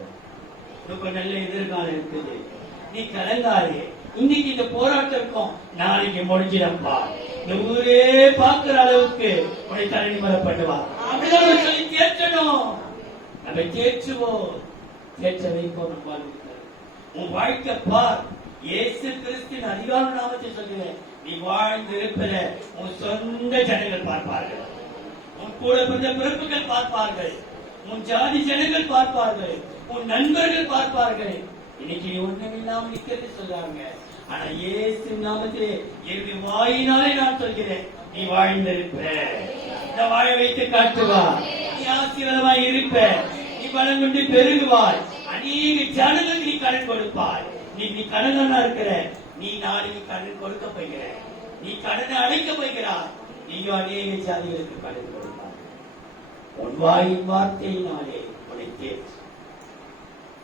உனக்கு நல்ல எதிர்காலம் இருக்குது. நீ கலங்காதே. இன்னைக்கு இந்த போராட்டம் இருக்கும், நாளைக்கு முடிஞ்சிடப்பா. இந்த ஊரே பார்க்கிற அளவுக்கு உன்னை தரணி மரப்படுவா. அப்படிதான் சொல்லி தேற்றணும். நம்ம தேற்றுவோம், தேற்ற வைப்போம். நம்ம உன் வாழ்க்கை பார். இயேசு கிறிஸ்துவின் அதிகார நாமத்தை சொல்கிறேன். நீ வாழ்ந்து இருப்பத உன் சொந்த ஜனங்கள் பார்ப்பார்கள், உன் கூட பிறந்த பிறப்புகள் பார்ப்பார்கள், உன் ஜாதி ஜனங்கள் பார்ப்பார்கள், உன் நண்பர்கள் பார்ப்பார்கள். இன்னைக்கு நீ ஒண்ணுமில்லாம நிக்கிறது சொல்றாங்க. ஆனா இயேசு நாமத்திலே என்னுடைய வாயினாலே நான் சொல்கிறேன், நீ வாழ்ந்திருப்ப. இந்த வாழ வைத்து காட்டுவா. நீ ஆசீர்வாதமாய் இருப்ப. நீ பலம் கொண்டு பெருகுவாய். அநேக ஜனங்களுக்கு நீ கடன் கொடுப்பாய். நீ கடனா இருக்கிற, நீ நாளைக்கு கடன் கொடுக்க போகிற, நீ கடனை அடைக்க போகிறாய். நீங்க அநேக ஜாதிகளுக்கு கடன் கொடுப்பாய். உன் வாயின் வார்த்தையினாலே உன்னை தேற்று.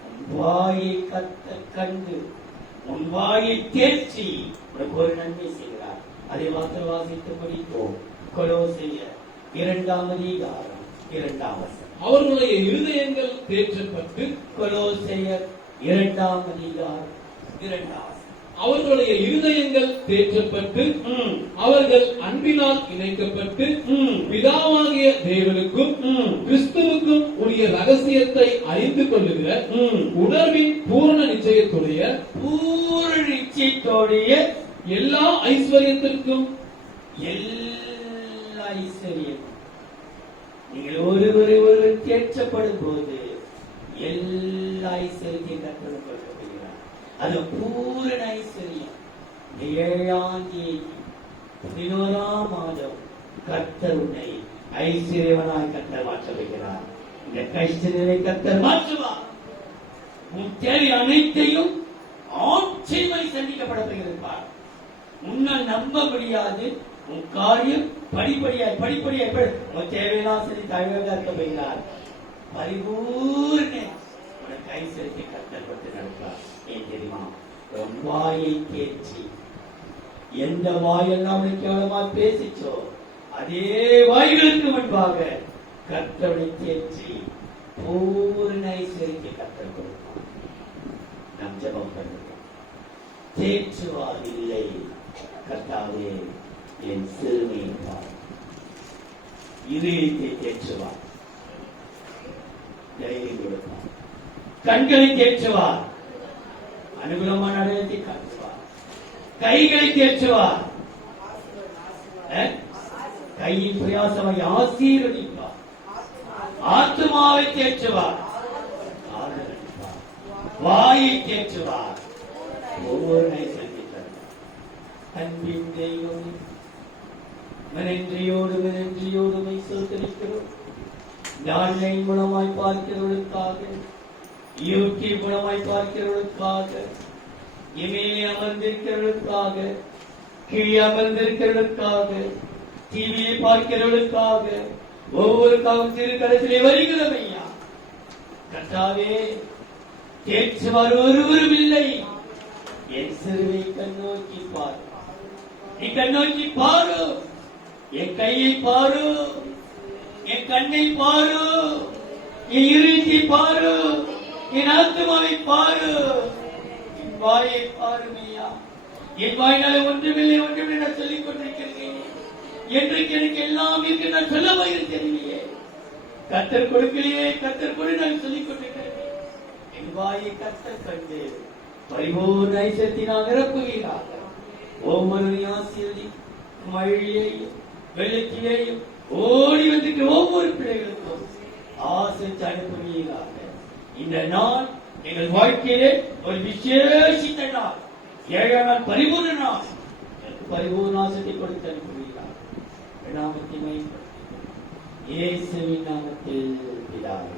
உன் வாயை கத்த கண்டு உன் வாயை தேர்ச்சி உனக்கு ஒரு நன்மை செய்கிறார். அதை மாத்திரம் வாசித்து படிப்போம். கொலோசையர் 2ஆம் அதிகாரம் 2ஆம் வசனம். அவர்களுடைய இருதயங்கள் தேற்றப்பட்டு, கொலோசையர் 2ஆம் அதிகாரம் 2ஆம் வசனம். அவர்களுடைய இருதயங்கள் தேற்றப்பட்டு, அவர்கள் அன்பினால் இணைக்கப்பட்டு, பிதாவாகிய தேவனுக்கும் கிறிஸ்துவுக்கும் உரிய ரகசியத்தை அறிந்து கொள்ளுகிற உணர்வின் பூரண நிச்சயத்துடைய எல்லா ஐஸ்வர்யத்திற்கும் எல்லா ஐஸ்வர்யம். நீங்கள் ஒருவர் தேற்றப்படும் போது எல்லா ஐஸ்வர்யத்தையும் கற்றுக் கொள்ளப்படுகிறார். அது பூரண ஐஸ்வர்யம். 7ஆம் தேதி 11ஆம் மாதம் கர்த்தர் உன்னை ஐஸ்வர்யவனாய் கர்த்தர் மாற்ற வைக்கிறார். இந்த ஐஸ்வர்யத்தை கர்த்தர் மாற்றுவார். உன் தேவை அனைத்தையும் ஆட்சியமாய் சந்திக்கப்பட போகிறார். உன்னால் நம்ப முடியாது. உன் காரியம் படிப்படியாய் உன் தேவையில்லாசனை தகவலாக இருக்க போகிறார். பரிபூர்ண உனக்கு ஐஸ்வர்யத்தை கர்த்தர் கொடுத்து நடப்பார். ஏன் தெரியுமா? உன் வாயை தேற்றி, எந்த வாயெல்லாம் உனக்கு கேவலமா பேசிச்சோ அதே வாய்களுக்கு முன்பாக கர்த்தரை தேற்றி பூர்ண ஐஸ்வர்யத்தை கர்த்தர் கொடுப்பார். நாம் ஜெபம் பண்ணுவோம். தேற்றுவார் இல்லை. கர்த்தாவே, என் சிறுமையை பார். இதயத்தை தேற்றுவார், தைரியம் கொடுப்பார். கண்களை தேற்றுவார், அனுகூலமான அடையாளத்தை காட்டுவார். கைகளை தேற்றுவார், கையின் பிரயாசமை ஆசீர்வதிப்பார். ஆத்மாவை தேற்றுவார், ஆதரவளிப்பார். வாயை தேற்றுவார், ஒவ்வொரு நைசல்கிட்டார். அன்பின் தெய்வம், நன்றியோடு சோதரிக்கிறோம். ஆன்லைன் மூலமாய் பார்க்கிறவர்களுக்காக, யூடியூப் மூலமாய் பார்க்கிறவர்களுக்காக, இமையிலே அமர்ந்திருக்கிறவர்களுக்காக, கீழே அமர்ந்திருக்கிறவர்களுக்காக, டிவியை பார்க்கிறவர்களுக்காக, ஒவ்வொரு திருக்கடத்திலே வருகிறோம் ஐயா. கர்த்தாவே, தேற்றுவார் ஒருவரும் இல்லை. என் சிறுவை கண்ணோக்கி பாரு, நீ கண்ணோக்கி பாரு. என் கையை பாரு, என் கண்ணை பாரு, என் இருத்தை பாரு, என் ஆத்மாவை பாரு, என் வாயை பாருமையா. என் வாயினாலே ஒன்றுமில்லை நான் சொல்லிக் கொண்டிருக்கிறேன். என்றைக்கு எனக்கு எல்லாம் இருக்கு நான் சொல்ல போயிருக்கேன். கர்த்தர் கொடுக்கலையே, கர்த்தர் கொடு நான் சொல்லிக் கொண்டிருக்கிறேன். என் வாயை கர்த்தர் கண்டு பரிபூர்ண ஐஸ்வர்யத்தினால் நிரப்புகிறார். ஒவ்வொரு ஆசீர்வதி மழையையும் வெள்ளத்திலேயும் ஓடி வந்துட்டு ஒவ்வொரு பிள்ளைகளுக்கும் ஆசிரித்து அனுப்புவீராக. இந்த நாள் எங்கள் வாழ்க்கையிலே ஒரு விசேஷித்த நாள், 7ஆம் நாள் பரிபூர்ண நாள். பரிபூர்ண ஆசத்தை கொடுத்து அனுப்புவீராக. நாமத்தை மேம்படுத்தி இயேசுவின் நாமத்தில் பிதாவே.